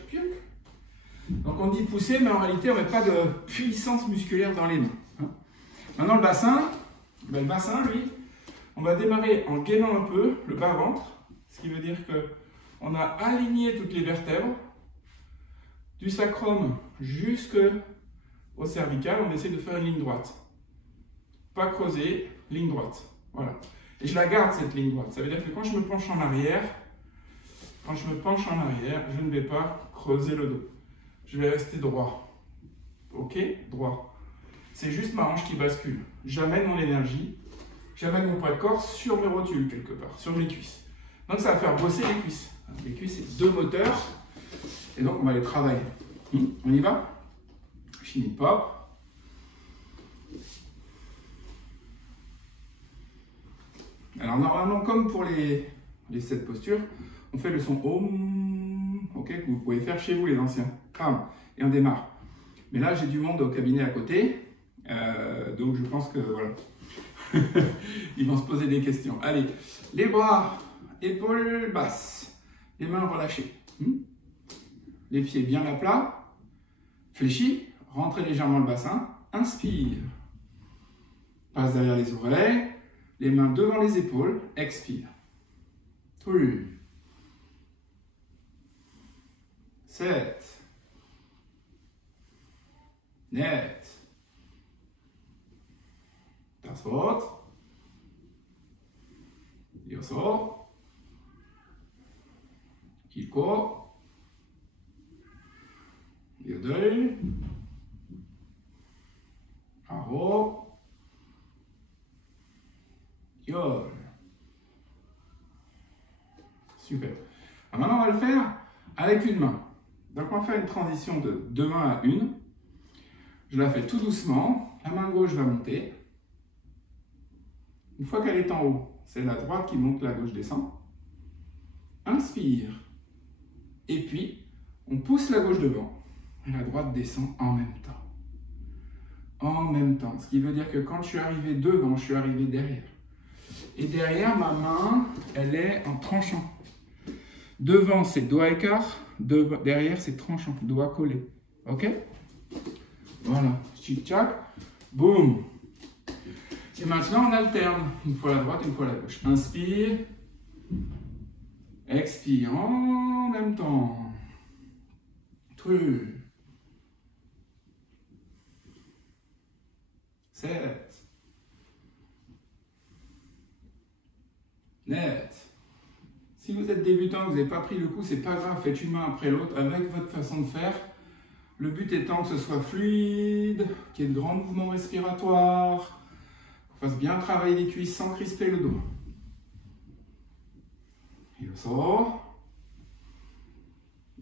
Donc on dit pousser, mais en réalité, on ne met pas de puissance musculaire dans les mains. Maintenant, le bassin, lui, on va démarrer en gainant un peu le bas-ventre, ce qui veut dire qu'on a aligné toutes les vertèbres, du sacrum jusqu'au cervical, on essaie de faire une ligne droite. Pas creuser, ligne droite. Voilà. Et je la garde, cette ligne droite. Ça veut dire que quand je me penche en arrière, je ne vais pas creuser le dos. Je vais rester droit. Ok? Droit. C'est juste ma hanche qui bascule. J'amène mon énergie, j'amène mon poids de corps sur mes rotules, quelque part, sur mes cuisses. Donc ça va faire bosser les cuisses. Les cuisses, c'est deux moteurs. Et donc on va les travailler. On y va? Shin pop. Alors normalement, comme pour les 7 postures, on fait le son OM, okay, que vous pouvez faire chez vous les anciens. Bam, et on démarre. Mais là, j'ai du monde au cabinet à côté, donc je pense que voilà, ils vont se poser des questions. Allez, les bras, épaules basses, les mains relâchées, les pieds bien à plat, fléchis, rentrez légèrement le bassin, inspire, passe derrière les oreilles. Les mains devant les épaules, expire. 3, 7, 8, 10, 9, 10, 11, super. Alors maintenant, on va le faire avec une main. Donc, on va faire une transition de deux mains à une. Je la fais tout doucement. La main gauche va monter. Une fois qu'elle est en haut, c'est la droite qui monte, la gauche descend. Inspire. Et puis, on pousse la gauche devant. Et la droite descend en même temps. En même temps. Ce qui veut dire que quand je suis arrivé devant, je suis arrivé derrière. Et derrière, ma main, elle est en tranchant. Devant, c'est doigt écart. Derrière, c'est tranchant. Doigt collé. Ok? Voilà. Tchic-tchac. Boum. Et maintenant, on alterne. Une fois la droite, une fois la gauche. Inspire. Expire en même temps. 3. 7. Net. Si vous êtes débutant, vous n'avez pas pris le coup, c'est pas grave, faites une main après l'autre avec votre façon de faire. Le but étant que ce soit fluide, qu'il y ait de grands mouvements respiratoires, qu'on fasse bien travailler les cuisses sans crisper le dos. Il sort.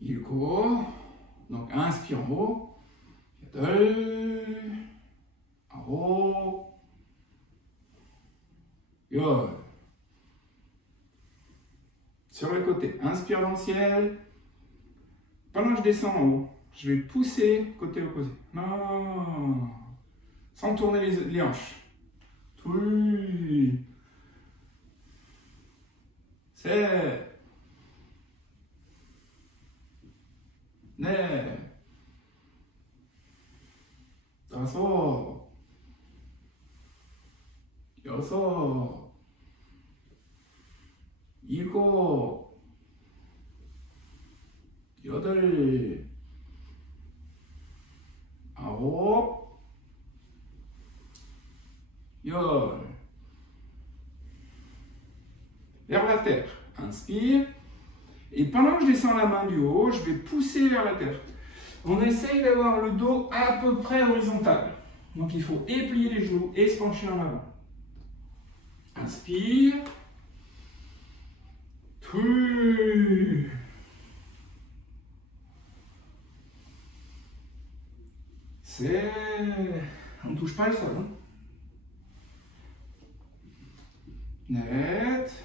Il court. Donc inspire en haut. 2. En haut. Yo. Sur le côté. côté. Inspire dans le ciel. Pendant que je descends en haut, je vais pousser côté opposé. Non. Sans tourner les hanches. Oui. C'est. Ne. Daso. Yoso. Ilgo. 여덟. 아홉. 열. Vers la terre. Inspire. Et pendant que je descends la main du haut, je vais pousser vers la terre. On essaye d'avoir le dos à peu près horizontal. Donc il faut et plier les genoux et se pencher en avant. Inspire. Tout. C'est... On ne touche pas le sol. Hein. Net.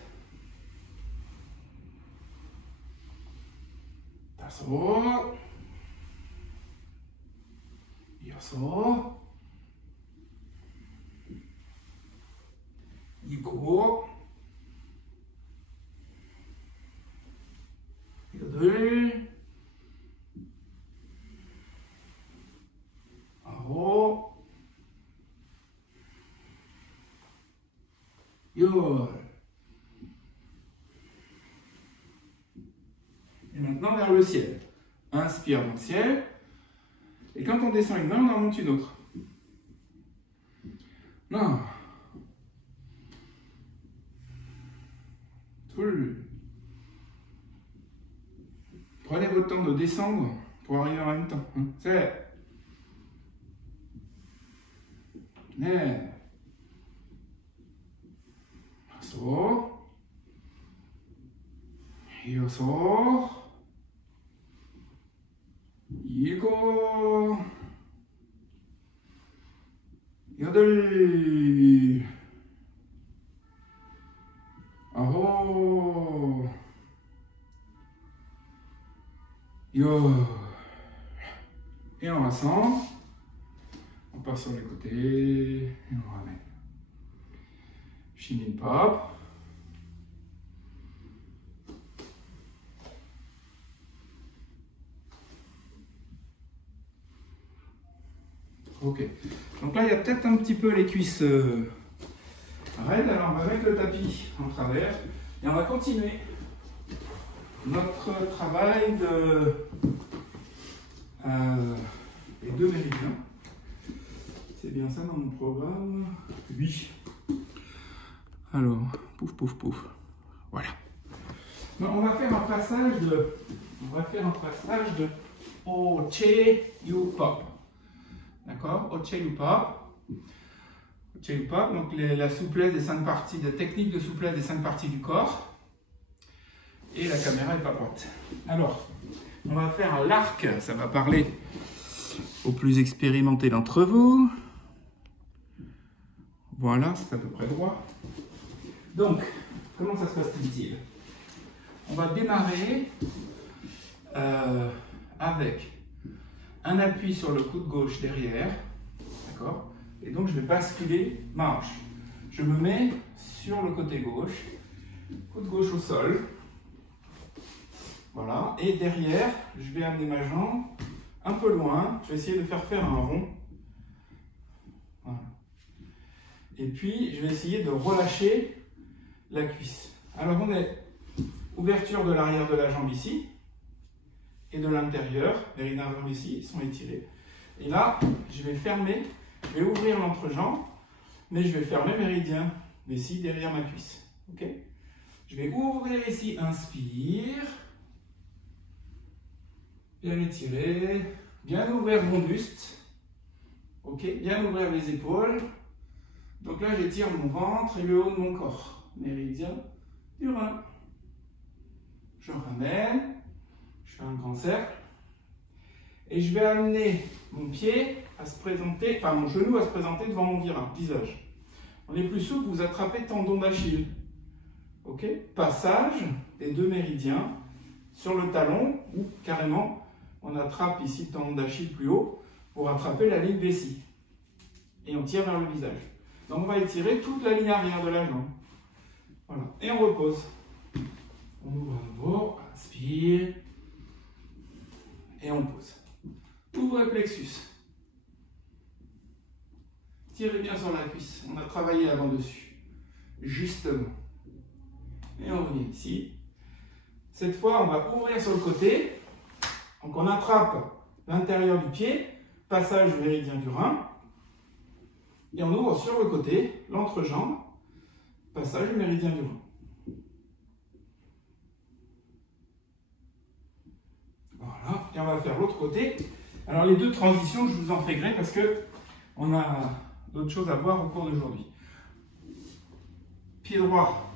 Tasso. Yoso. Iko. 여덟. 아홉. 열. Et maintenant vers le ciel. Inspire dans le ciel. Et quand on descend une main, on en monte une autre. Non. Prenez votre temps de descendre pour arriver en même temps. Hein. C'est. Ne. So. Yoso. 일곱. 여덟. 아홉. 열. Et on rassemble. On passe sur les côtés. Et on ramène. Shin pop. Ok. Donc là, il y a peut-être un petit peu les cuisses raides. Alors, on va mettre le tapis en travers. Et on va continuer notre travail les deux méridiens. C'est bien ça dans mon programme. Oui. Alors, pouf, pouf, pouf. Voilà. Donc, on va faire un passage de Oche-yu-pop. D'accord? Oche-yu-pop. Oche-yu-pop, donc la souplesse des 5 parties, la technique de souplesse des 5 parties du corps. Et la caméra n'est pas droite. Alors, on va faire l'arc, ça va parler aux plus expérimentés d'entre vous. Voilà, c'est à peu près droit. Donc, comment ça se passe-t-il? On va démarrer avec un appui sur le coude gauche derrière, d'accord? Et donc je vais basculer ma hanche. Je me mets sur le côté gauche, coude gauche au sol, voilà. Et derrière, je vais amener ma jambe un peu loin. Je vais essayer de faire un rond. Voilà. Et puis je vais essayer de relâcher la cuisse. Alors on est ouverture de l'arrière de la jambe ici. Et de l'intérieur, les nerfs ici sont étirés. Et là, je vais fermer, je vais ouvrir l'entrejambe, mais je vais fermer méridien, mais ici derrière ma cuisse. Ok? Je vais ouvrir ici, inspire, bien étirer, bien ouvrir mon buste, ok? Bien ouvrir les épaules. Donc là, j'étire mon ventre et le haut de mon corps. Méridien du rein. Je ramène. Je fais un grand cercle et je vais amener mon pied à se présenter, enfin mon genou à se présenter devant mon visage. On est plus souple, vous attrapez tendon d'Achille. Ok, passage des deux méridiens sur le talon ou carrément on attrape ici le tendon d'Achille plus haut pour attraper la ligne vessie. Et on tire vers le visage. Donc on va étirer toute la ligne arrière de la jambe. Voilà. Et on repose. On ouvre à nouveau, inspire. Et on pose. Ouvrez plexus. Tirez bien sur la cuisse. On a travaillé avant dessus. Justement. Et on revient ici. Cette fois, on va ouvrir sur le côté. Donc on attrape l'intérieur du pied, passage du méridien du rein. Et on ouvre sur le côté, l'entrejambe, passage du méridien du rein. Voilà, et on va faire l'autre côté. Alors les deux transitions, je vous en fais gré parce que on a d'autres choses à voir au cours d'aujourd'hui. Pied droit,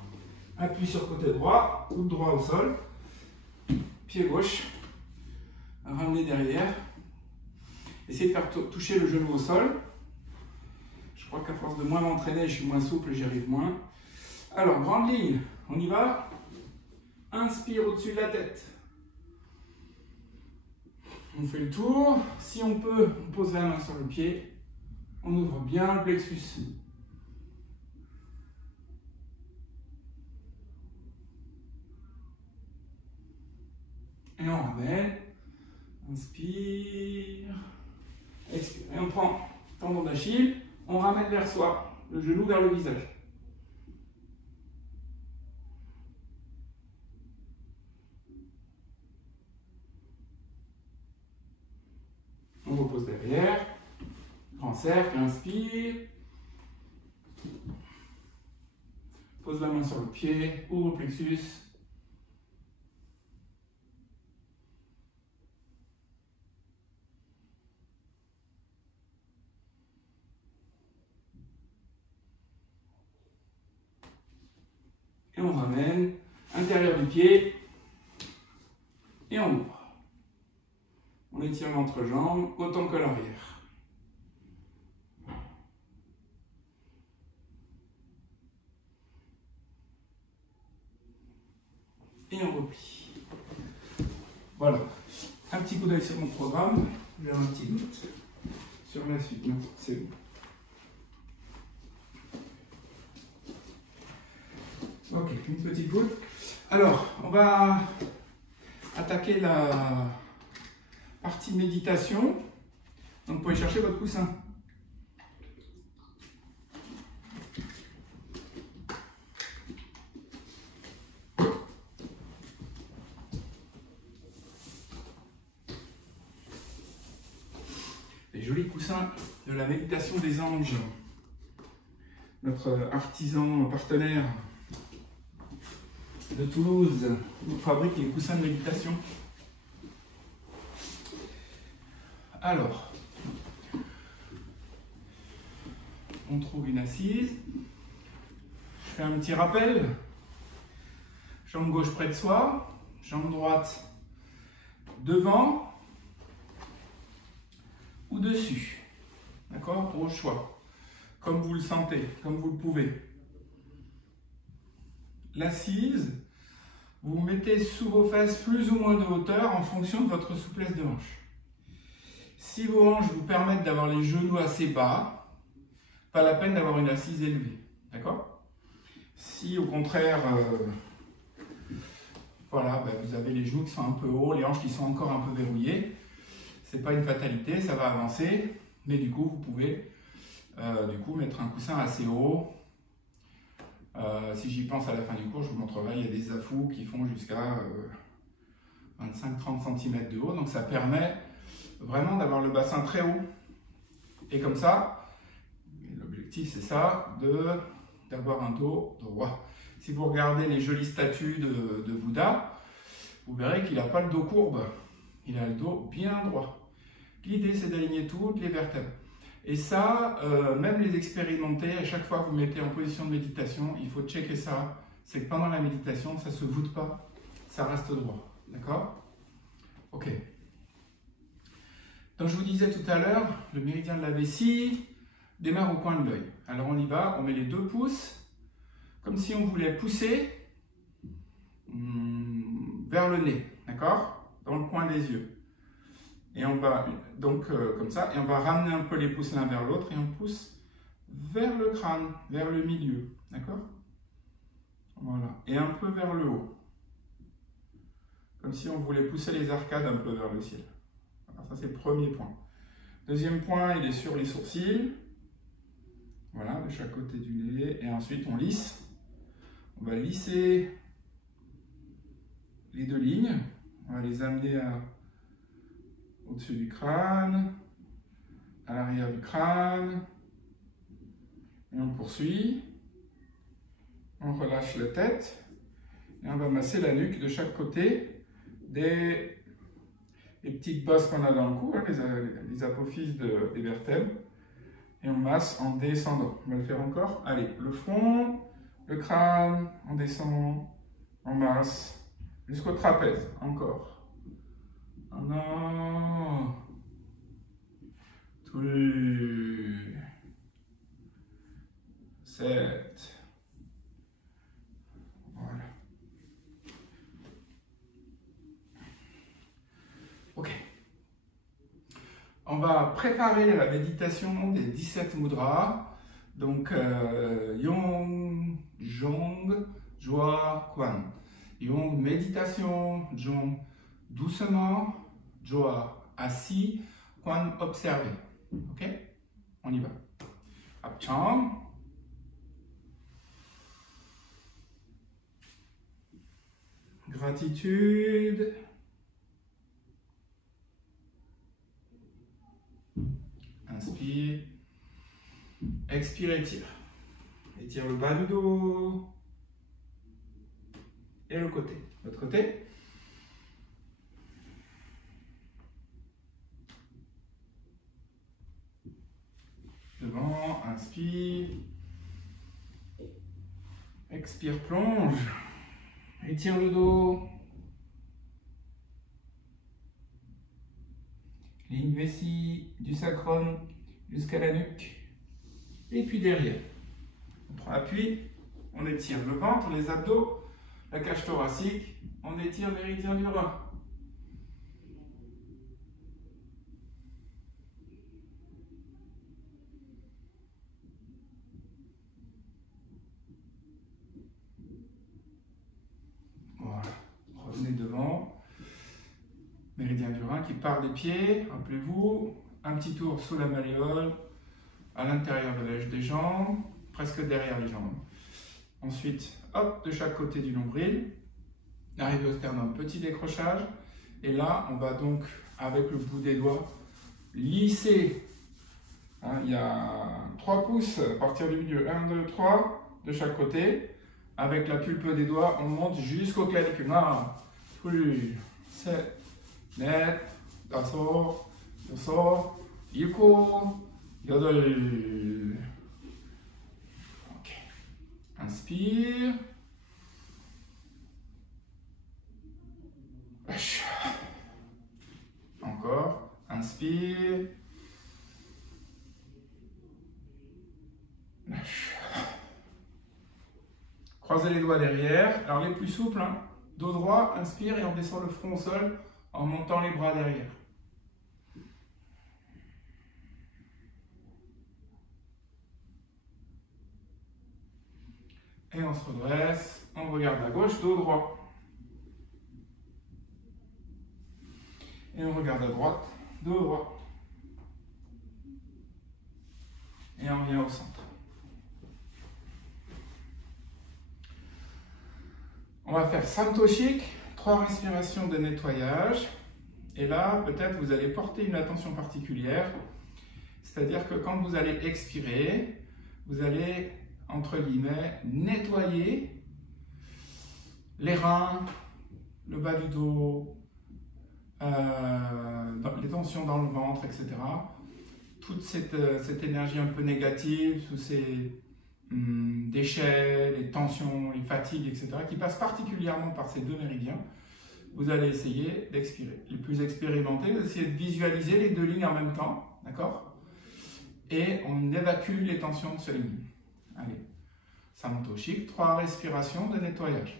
appui sur le côté droit, coude droit au sol. Pied gauche, ramener derrière. Essayez de faire toucher le genou au sol. Je crois qu'à force de moins m'entraîner, je suis moins souple, j'y arrive moins. Alors, grande ligne, on y va. Inspire au-dessus de la tête. On fait le tour. Si on peut, on pose la main sur le pied. On ouvre bien le plexus. Et on ramène. Inspire. Expire. Et on prend le tendon d'Achille. On ramène vers soi, le genou vers le visage. On repose derrière. Grand cercle, inspire. Pose la main sur le pied, ouvre le plexus. Et on ramène, intérieur du pied, et on ouvre. On étire l'entrejambe autant que l'arrière. Et on replie. Voilà. Un petit coup d'œil sur mon programme. J'ai un petit doute sur la suite. Non, c'est bon. Ok, une petite goutte. Alors, on va attaquer la partie méditation. Donc, vous pouvez chercher votre coussin. Les jolis coussins de la méditation des anges. Notre artisan partenaire de Toulouse nous fabrique les coussins de méditation. Alors, on trouve une assise. Je fais un petit rappel. Jambe gauche près de soi, jambe droite devant ou dessus. D'accord? Au choix. Comme vous le sentez, comme vous le pouvez. L'assise, vous mettez sous vos fesses plus ou moins de hauteur en fonction de votre souplesse de hanche. Si vos hanches vous permettent d'avoir les genoux assez bas, pas la peine d'avoir une assise élevée. D'accord? Si au contraire, voilà, vous avez les genoux qui sont un peu hauts, les hanches qui sont encore un peu verrouillées, c'est pas une fatalité, ça va avancer, mais du coup, vous pouvez mettre un coussin assez haut. Si j'y pense à la fin du cours, je vous montrerai, il y a des affous qui font jusqu'à 25-30 cm de haut, donc ça permet vraiment d'avoir le bassin très haut. Et comme ça, l'objectif c'est ça, d'avoir un dos droit. Si vous regardez les jolies statues de Bouddha, vous verrez qu'il n'a pas le dos courbe, il a le dos bien droit. L'idée c'est d'aligner toutes les vertèbres. Et ça, même les expérimenter, à chaque fois que vous mettez en position de méditation, il faut checker ça. C'est que pendant la méditation, ça ne se voûte pas, ça reste droit. D'accord? Ok. Donc je vous disais tout à l'heure, le méridien de la vessie démarre au coin de l'œil. Alors on y va, on met les deux pouces, comme si on voulait pousser vers le nez, d'accord? Dans le coin des yeux. Et on va, donc comme ça, et on va ramener un peu les pouces l'un vers l'autre et on pousse vers le crâne, vers le milieu, d'accord? Voilà, et un peu vers le haut. Comme si on voulait pousser les arcades un peu vers le ciel. Alors ça c'est le premier point. Deuxième point, il est sur les sourcils. Voilà, de chaque côté du nez. Et ensuite on lisse. On va lisser les deux lignes. On va les amener au-dessus du crâne, à l'arrière du crâne. Et on poursuit. On relâche la tête. Et on va masser la nuque de chaque côté des petites bosses qu'on a dans le cou, hein, les apophyses des vertèbres. Et on masse en descendant. On va le faire encore. Allez, le front, le crâne, on descend, on masse, jusqu'au trapèze. Encore. 1 an. 3. 7. Voilà. Ok. On va préparer la méditation des 17 mudras. Donc, Yong, Jong, Joa, Quan. Yong, méditation. Jong, doucement. Joa, assis. Quan, observer. Ok? On y va. Abchang. Gratitude. Inspire. Expire, étire. Étire le bas du dos. Et le côté. L'autre côté. Devant, inspire. Expire, plonge. Étire le dos. Ligne vessie du sacrum jusqu'à la nuque. Et puis derrière. On prend appui. On étire le ventre, les abdos, la cage thoracique. On étire le méridien du rein. Voilà. Revenez devant. Méridien du rein qui part des pieds. Rappelez-vous, un petit tour sous la malléole, à l'intérieur de l'âge des jambes, presque derrière les jambes. Ensuite, hop, de chaque côté du nombril. Arrivé au sternum, petit décrochage. Et là, on va donc, avec le bout des doigts, lisser. Hein, il y a 3 pouces à partir du milieu. 1, 2, 3 de chaque côté. Avec la pulpe des doigts, on monte jusqu'au clavicule. 1, 2, 7, 8, 9, 10, 11, 8. Ok. Inspire. Lâche. Encore. Inspire. Lâche. Croisez les doigts derrière. Alors les plus souples, hein. Dos droit, inspire et on descend le front au sol en montant les bras derrière. Et on se redresse, on regarde à gauche, dos droit. Et on regarde à droite, dos droit. Et on revient au centre. On va faire Santoshik, 3 respirations de nettoyage. Et là, peut-être vous allez porter une attention particulière. C'est-à-dire que quand vous allez expirer, vous allez, entre guillemets, nettoyer les reins, le bas du dos, les tensions dans le ventre, etc. Toute cette énergie un peu négative, tous ces déchets, les tensions, les fatigues, etc., qui passent particulièrement par ces 2 méridiens, vous allez essayer d'expirer. Les plus expérimentés, vous essayez de visualiser les 2 lignes en même temps, d'accord? Et on évacue les tensions de ces lignes. Allez, Santoshik, 3 respirations de nettoyage.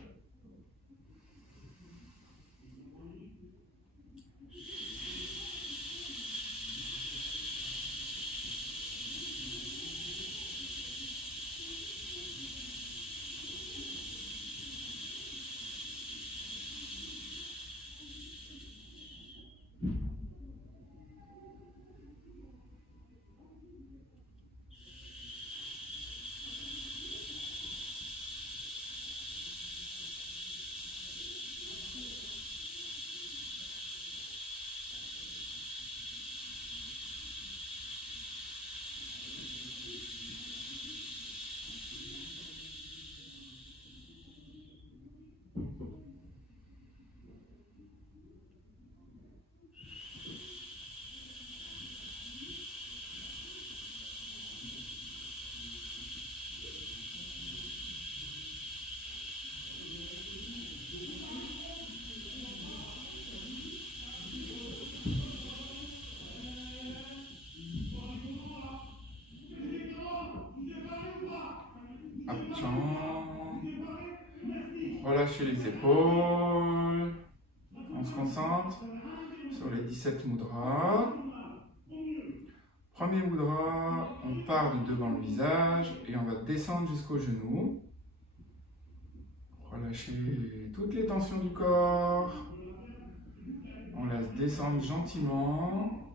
Apchang. Relâchez les épaules. On se concentre sur les 17 mudras. Premier mudra, on part de devant le visage et on va descendre jusqu'au genou. Relâchez toutes les tensions du corps. On laisse descendre gentiment.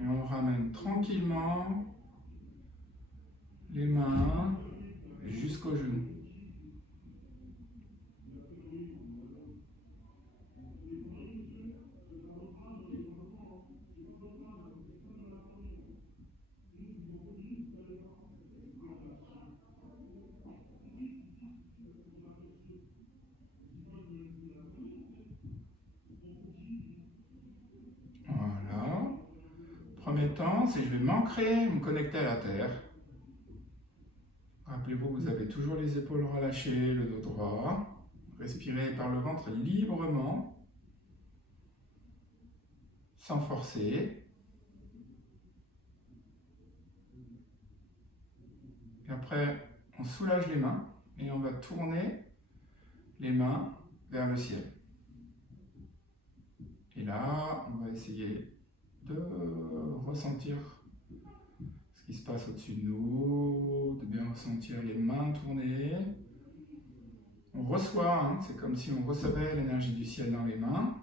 Et on ramène tranquillement les mains jusqu'au genou. Voilà. Premier temps, c'est je vais m'ancrer, me connecter à la terre. Rappelez-vous, vous avez toujours les épaules relâchées, le dos droit. Respirez par le ventre librement, sans forcer. Et après, on soulage les mains et on va tourner les mains vers le ciel. Et là, on va essayer de ressentir ce qui se passe au-dessus de nous, de bien ressentir les mains tournées. On reçoit, hein, c'est comme si on recevait l'énergie du ciel dans les mains.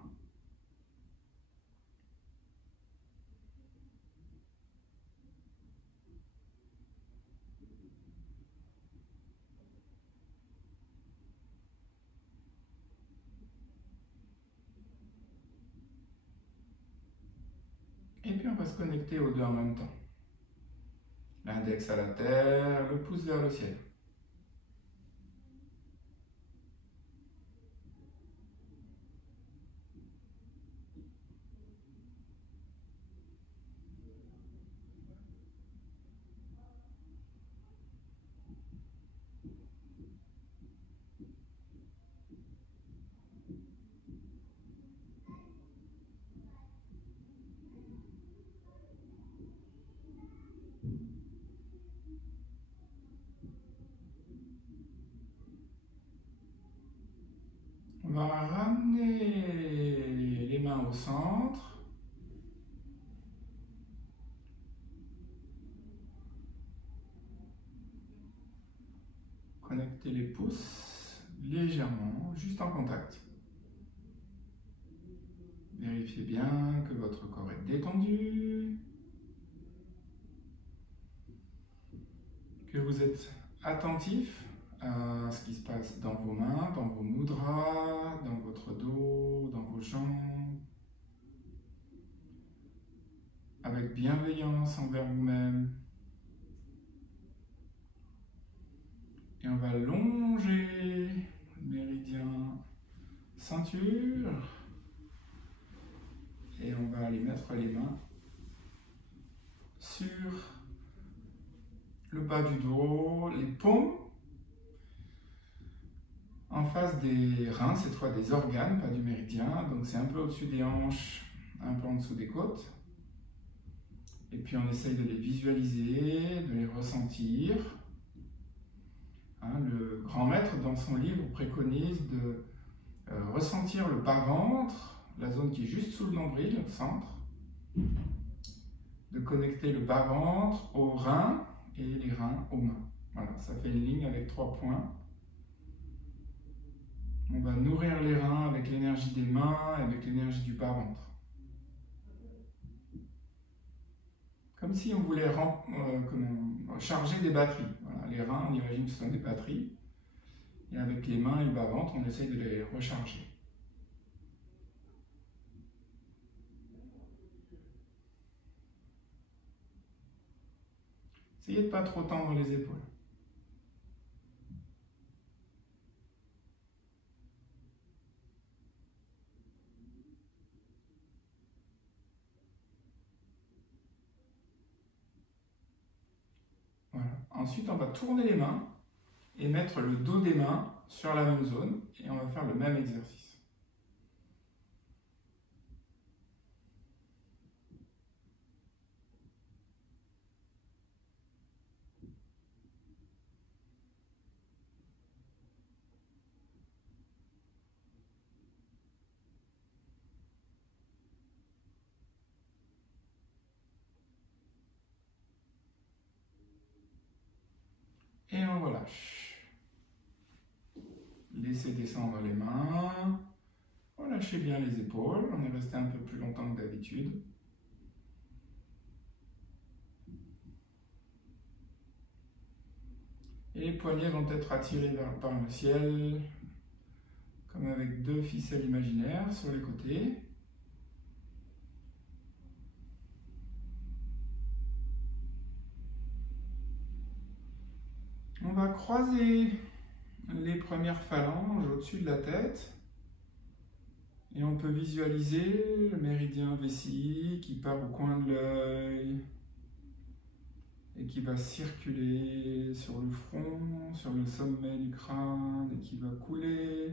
Et puis on va se connecter aux deux en même temps. L'index à la terre, le pouce vers le ciel. On va ramener les mains au centre. Connectez les pouces légèrement, juste en contact. Vérifiez bien que votre corps est détendu, que vous êtes attentif à ce qui se passe dans vos mains, dans vos mudras, dans votre dos, dans vos jambes, avec bienveillance envers vous-même. Et on va longer le méridien ceinture et on va aller mettre les mains sur le bas du dos, les paumes en face des reins, cette fois des organes, pas du méridien. Donc c'est un peu au-dessus des hanches, un peu en dessous des côtes. Et puis on essaye de les visualiser, de les ressentir. Hein, le grand maître, dans son livre, préconise de ressentir le bas-ventre, la zone qui est juste sous le nombril, au centre, de connecter le bas-ventre aux reins et les reins aux mains. Voilà, ça fait une ligne avec 3 points. On va nourrir les reins avec l'énergie des mains et avec l'énergie du bas-ventre. Comme si on voulait charger des batteries. Voilà, les reins, on imagine que ce sont des batteries. Et avec les mains et le bas-ventre, on essaye de les recharger. Essayez de ne pas trop tendre les épaules. Voilà. Ensuite, on va tourner les mains et mettre le dos des mains sur la même zone et on va faire le même exercice. et on relâche. Laissez descendre les mains. Relâchez bien les épaules. On est resté un peu plus longtemps que d'habitude. Et les poignets vont être attirés par le ciel, comme avec deux ficelles imaginaires sur les côtés. On va croiser les premières phalanges au-dessus de la tête. Et on peut visualiser le méridien vessie qui part au coin de l'œil et qui va circuler sur le front, sur le sommet du crâne et qui va couler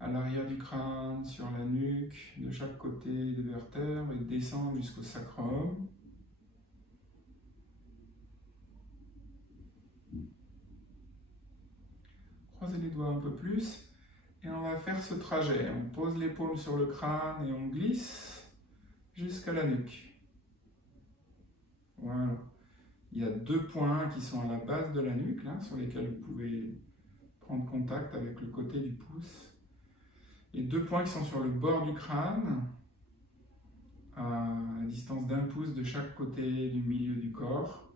à l'arrière du crâne, sur la nuque, de chaque côté des vertèbres et descendre jusqu'au sacrum. Croisez les doigts un peu plus. Et on va faire ce trajet. On pose les paumes sur le crâne et on glisse jusqu'à la nuque. Voilà. Il y a deux points qui sont à la base de la nuque, là, sur lesquels vous pouvez prendre contact avec le côté du pouce. Et deux points qui sont sur le bord du crâne, à la distance d'1 pouce de chaque côté du milieu du corps.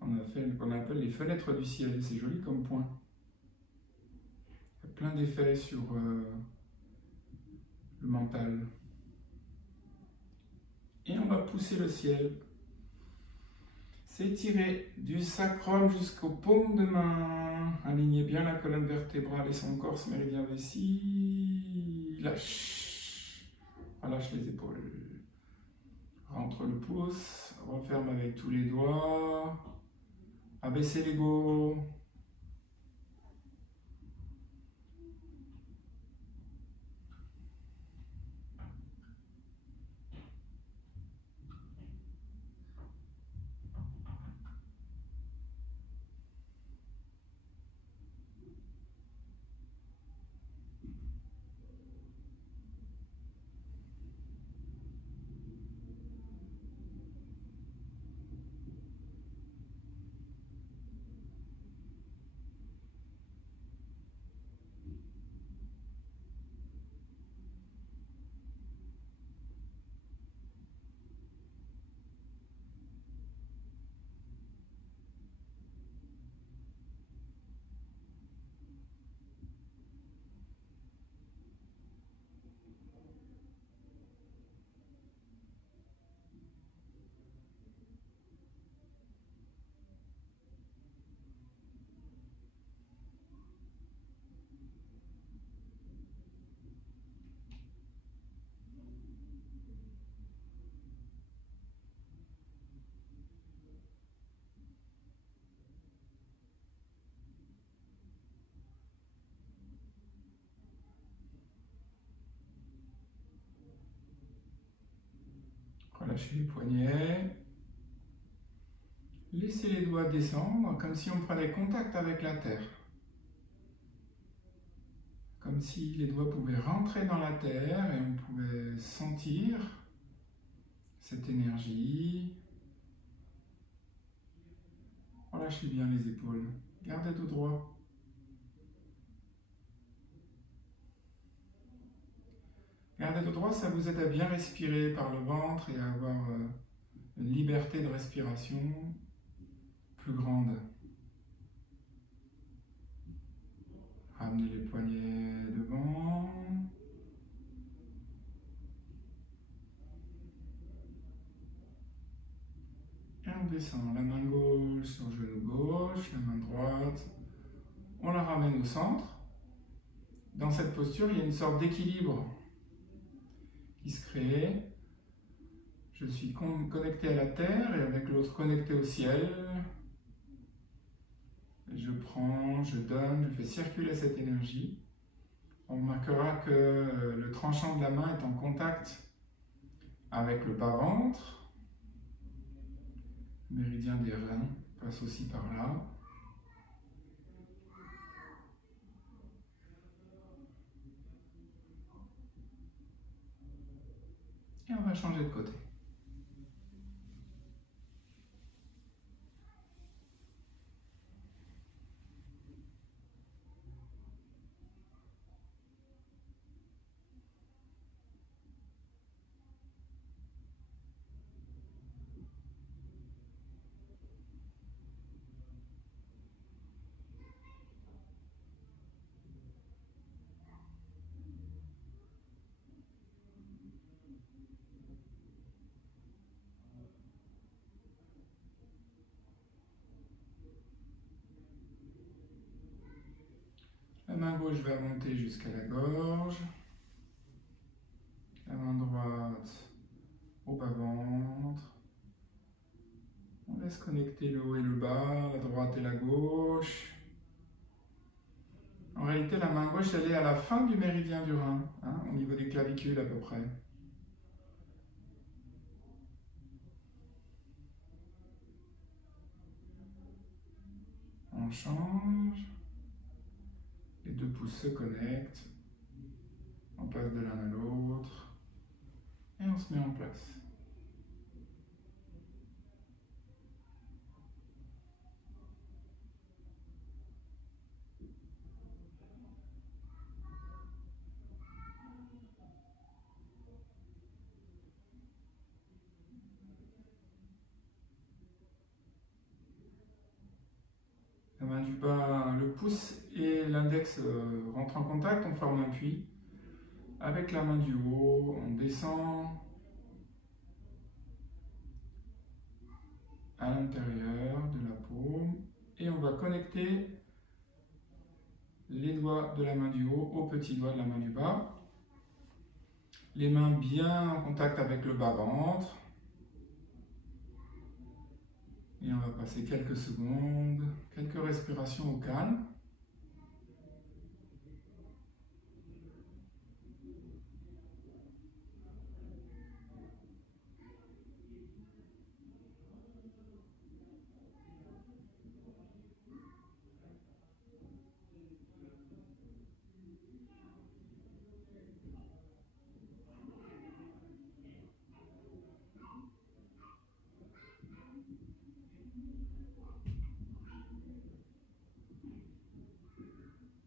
On appelle les fenêtres du ciel. C'est joli comme point. Il y a plein d'effets sur le mental. Et on va pousser le ciel. S'étirer du sacrum jusqu'aux paumes de main. Alignez bien la colonne vertébrale et son corps méridien vessie. Lâche. Relâche les épaules. Rentre le pouce. Referme avec tous les doigts. Abaissez l'ego. Relâchez les poignets. Laissez les doigts descendre comme si on prenait contact avec la terre. Comme si les doigts pouvaient rentrer dans la terre et on pouvait sentir cette énergie. Relâchez bien les épaules. Gardez tout droit. Gardez tout droit, ça vous aide à bien respirer par le ventre et à avoir une liberté de respiration plus grande. Ramenez les poignets devant. Et on descend la main gauche sur le genou gauche, la main droite. On la ramène au centre. Dans cette posture, il y a une sorte d'équilibre qui se crée. Je suis connecté à la terre et avec l'autre connecté au ciel. Je prends, je donne, je fais circuler cette énergie. On remarquera que le tranchant de la main est en contact avec le bas-ventre. Le méridien des reins passe aussi par là. Et on va changer de côté. gauche va monter jusqu'à la gorge. La main droite au bas-ventre. On laisse connecter le haut et le bas, la droite et la gauche. En réalité, la main gauche, elle est à la fin du méridien du rein, hein, au niveau des clavicules à peu près. On change. Les deux pouces se connectent. On passe de l'un à l'autre. Et on se met en place. La main du bas, le pouce et l'index rentrent en contact, on forme un puits. Avec la main du haut, on descend à l'intérieur de la paume et on va connecter les doigts de la main du haut aux petits doigts de la main du bas. Les mains bien en contact avec le bas-ventre. Et on va passer quelques secondes, quelques respirations au calme.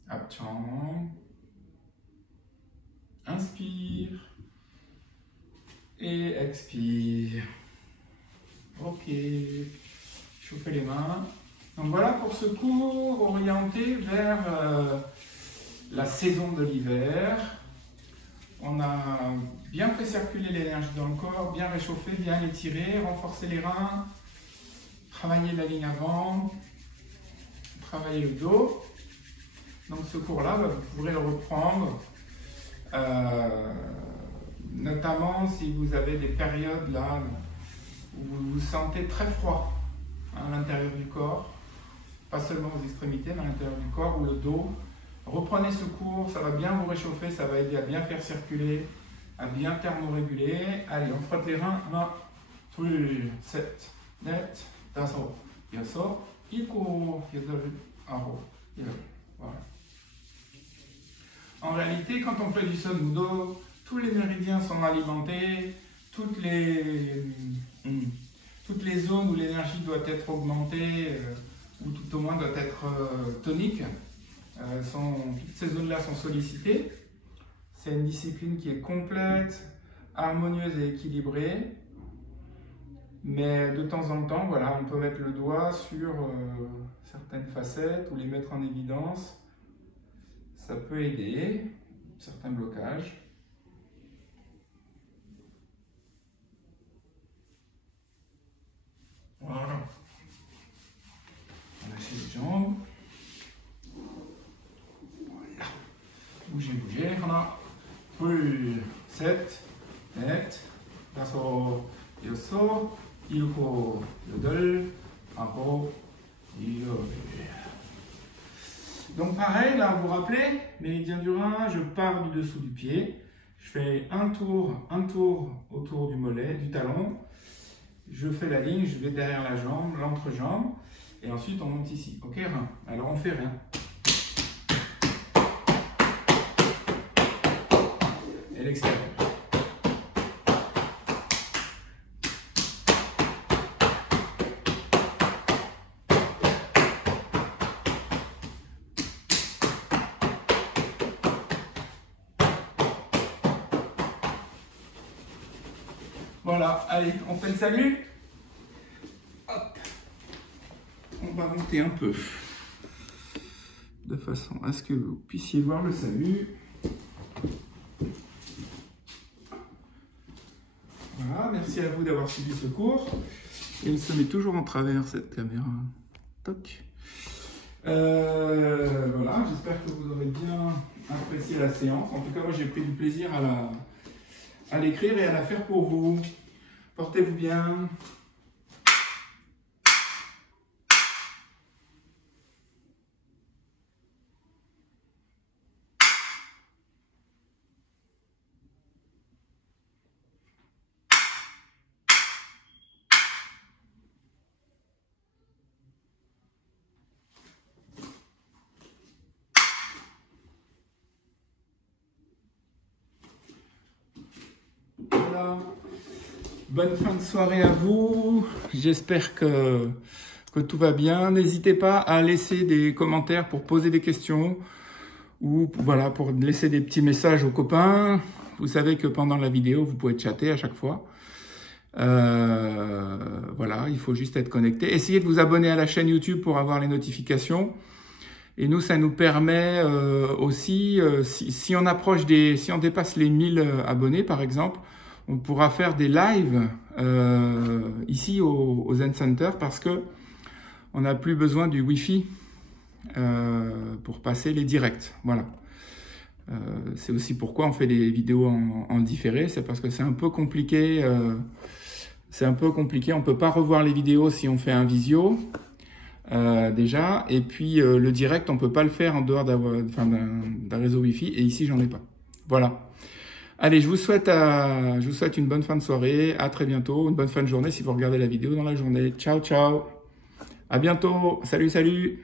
Abchang. Inspire. Et expire. Ok. Chauffez les mains. Donc voilà pour ce cours orienté vers la saison de l'hiver. On a bien fait circuler l'énergie dans le corps, bien réchauffé, bien étiré, renforcer les reins, travailler la ligne avant, travailler le dos. Donc ce cours-là, vous pourrez le reprendre, notamment si vous avez des périodes là où vous vous sentez très froid à l'intérieur du corps, pas seulement aux extrémités, mais à l'intérieur du corps ou le dos. Reprenez ce cours, ça va bien vous réchauffer, ça va aider à bien faire circuler, à bien thermoréguler. Allez, on frotte les reins. 1, 2, 7, 8, 5, 6, 7, 8, 9, voilà. En réalité, quand on fait du Son Budo, tous les méridiens sont alimentés, toutes les zones où l'énergie doit être augmentée, ou tout au moins doit être tonique, toutes ces zones-là sont sollicitées. C'est une discipline qui est complète, harmonieuse et équilibrée. Mais de temps en temps, voilà, on peut mettre le doigt sur certaines facettes ou les mettre en évidence. Ça peut aider, certains blocages. Voilà. On lâche les jambes. Voilà. Bougez, bougez. On a 7, 8, 5, 6, 7, 8, 9, 10. Donc pareil, là, vous vous rappelez, méridien du rein, je pars du dessous du pied, je fais un tour autour du mollet, du talon, je fais la ligne, je vais derrière la jambe, l'entrejambe, et ensuite on monte ici. Ok, rein. Alors on fait rien. Et l'extérieur. Voilà, allez, on fait le salut. Hop. On va monter un peu, de façon à ce que vous puissiez voir le salut. Voilà, merci à vous d'avoir suivi ce cours. Il se met toujours en travers cette caméra. Toc. Voilà, j'espère que vous aurez bien apprécié la séance. En tout cas, moi j'ai pris du plaisir à l'écrire et à la faire pour vous. Portez-vous bien. Voilà. Bonne fin de soirée à vous. J'espère que tout va bien. N'hésitez pas à laisser des commentaires pour poser des questions ou voilà, pour laisser des petits messages aux copains. Vous savez que pendant la vidéo, vous pouvez chatter à chaque fois. Voilà, il faut juste être connecté. Essayez de vous abonner à la chaîne YouTube pour avoir les notifications. Et nous, ça nous permet aussi, si on approche si on dépasse les 1000 abonnés, par exemple, on pourra faire des lives ici au Zen Center parce que on n'a plus besoin du Wi-Fi pour passer les directs. Voilà. C'est aussi pourquoi on fait des vidéos en différé. C'est parce que c'est un peu compliqué. On ne peut pas revoir les vidéos si on fait un visio. Déjà, et puis le direct, on peut pas le faire en dehors d'un réseau Wi-Fi, et ici, j'en ai pas. Voilà. Allez, je vous souhaite une bonne fin de soirée, à très bientôt, une bonne fin de journée si vous regardez la vidéo dans la journée. Ciao, ciao. À bientôt. Salut, salut.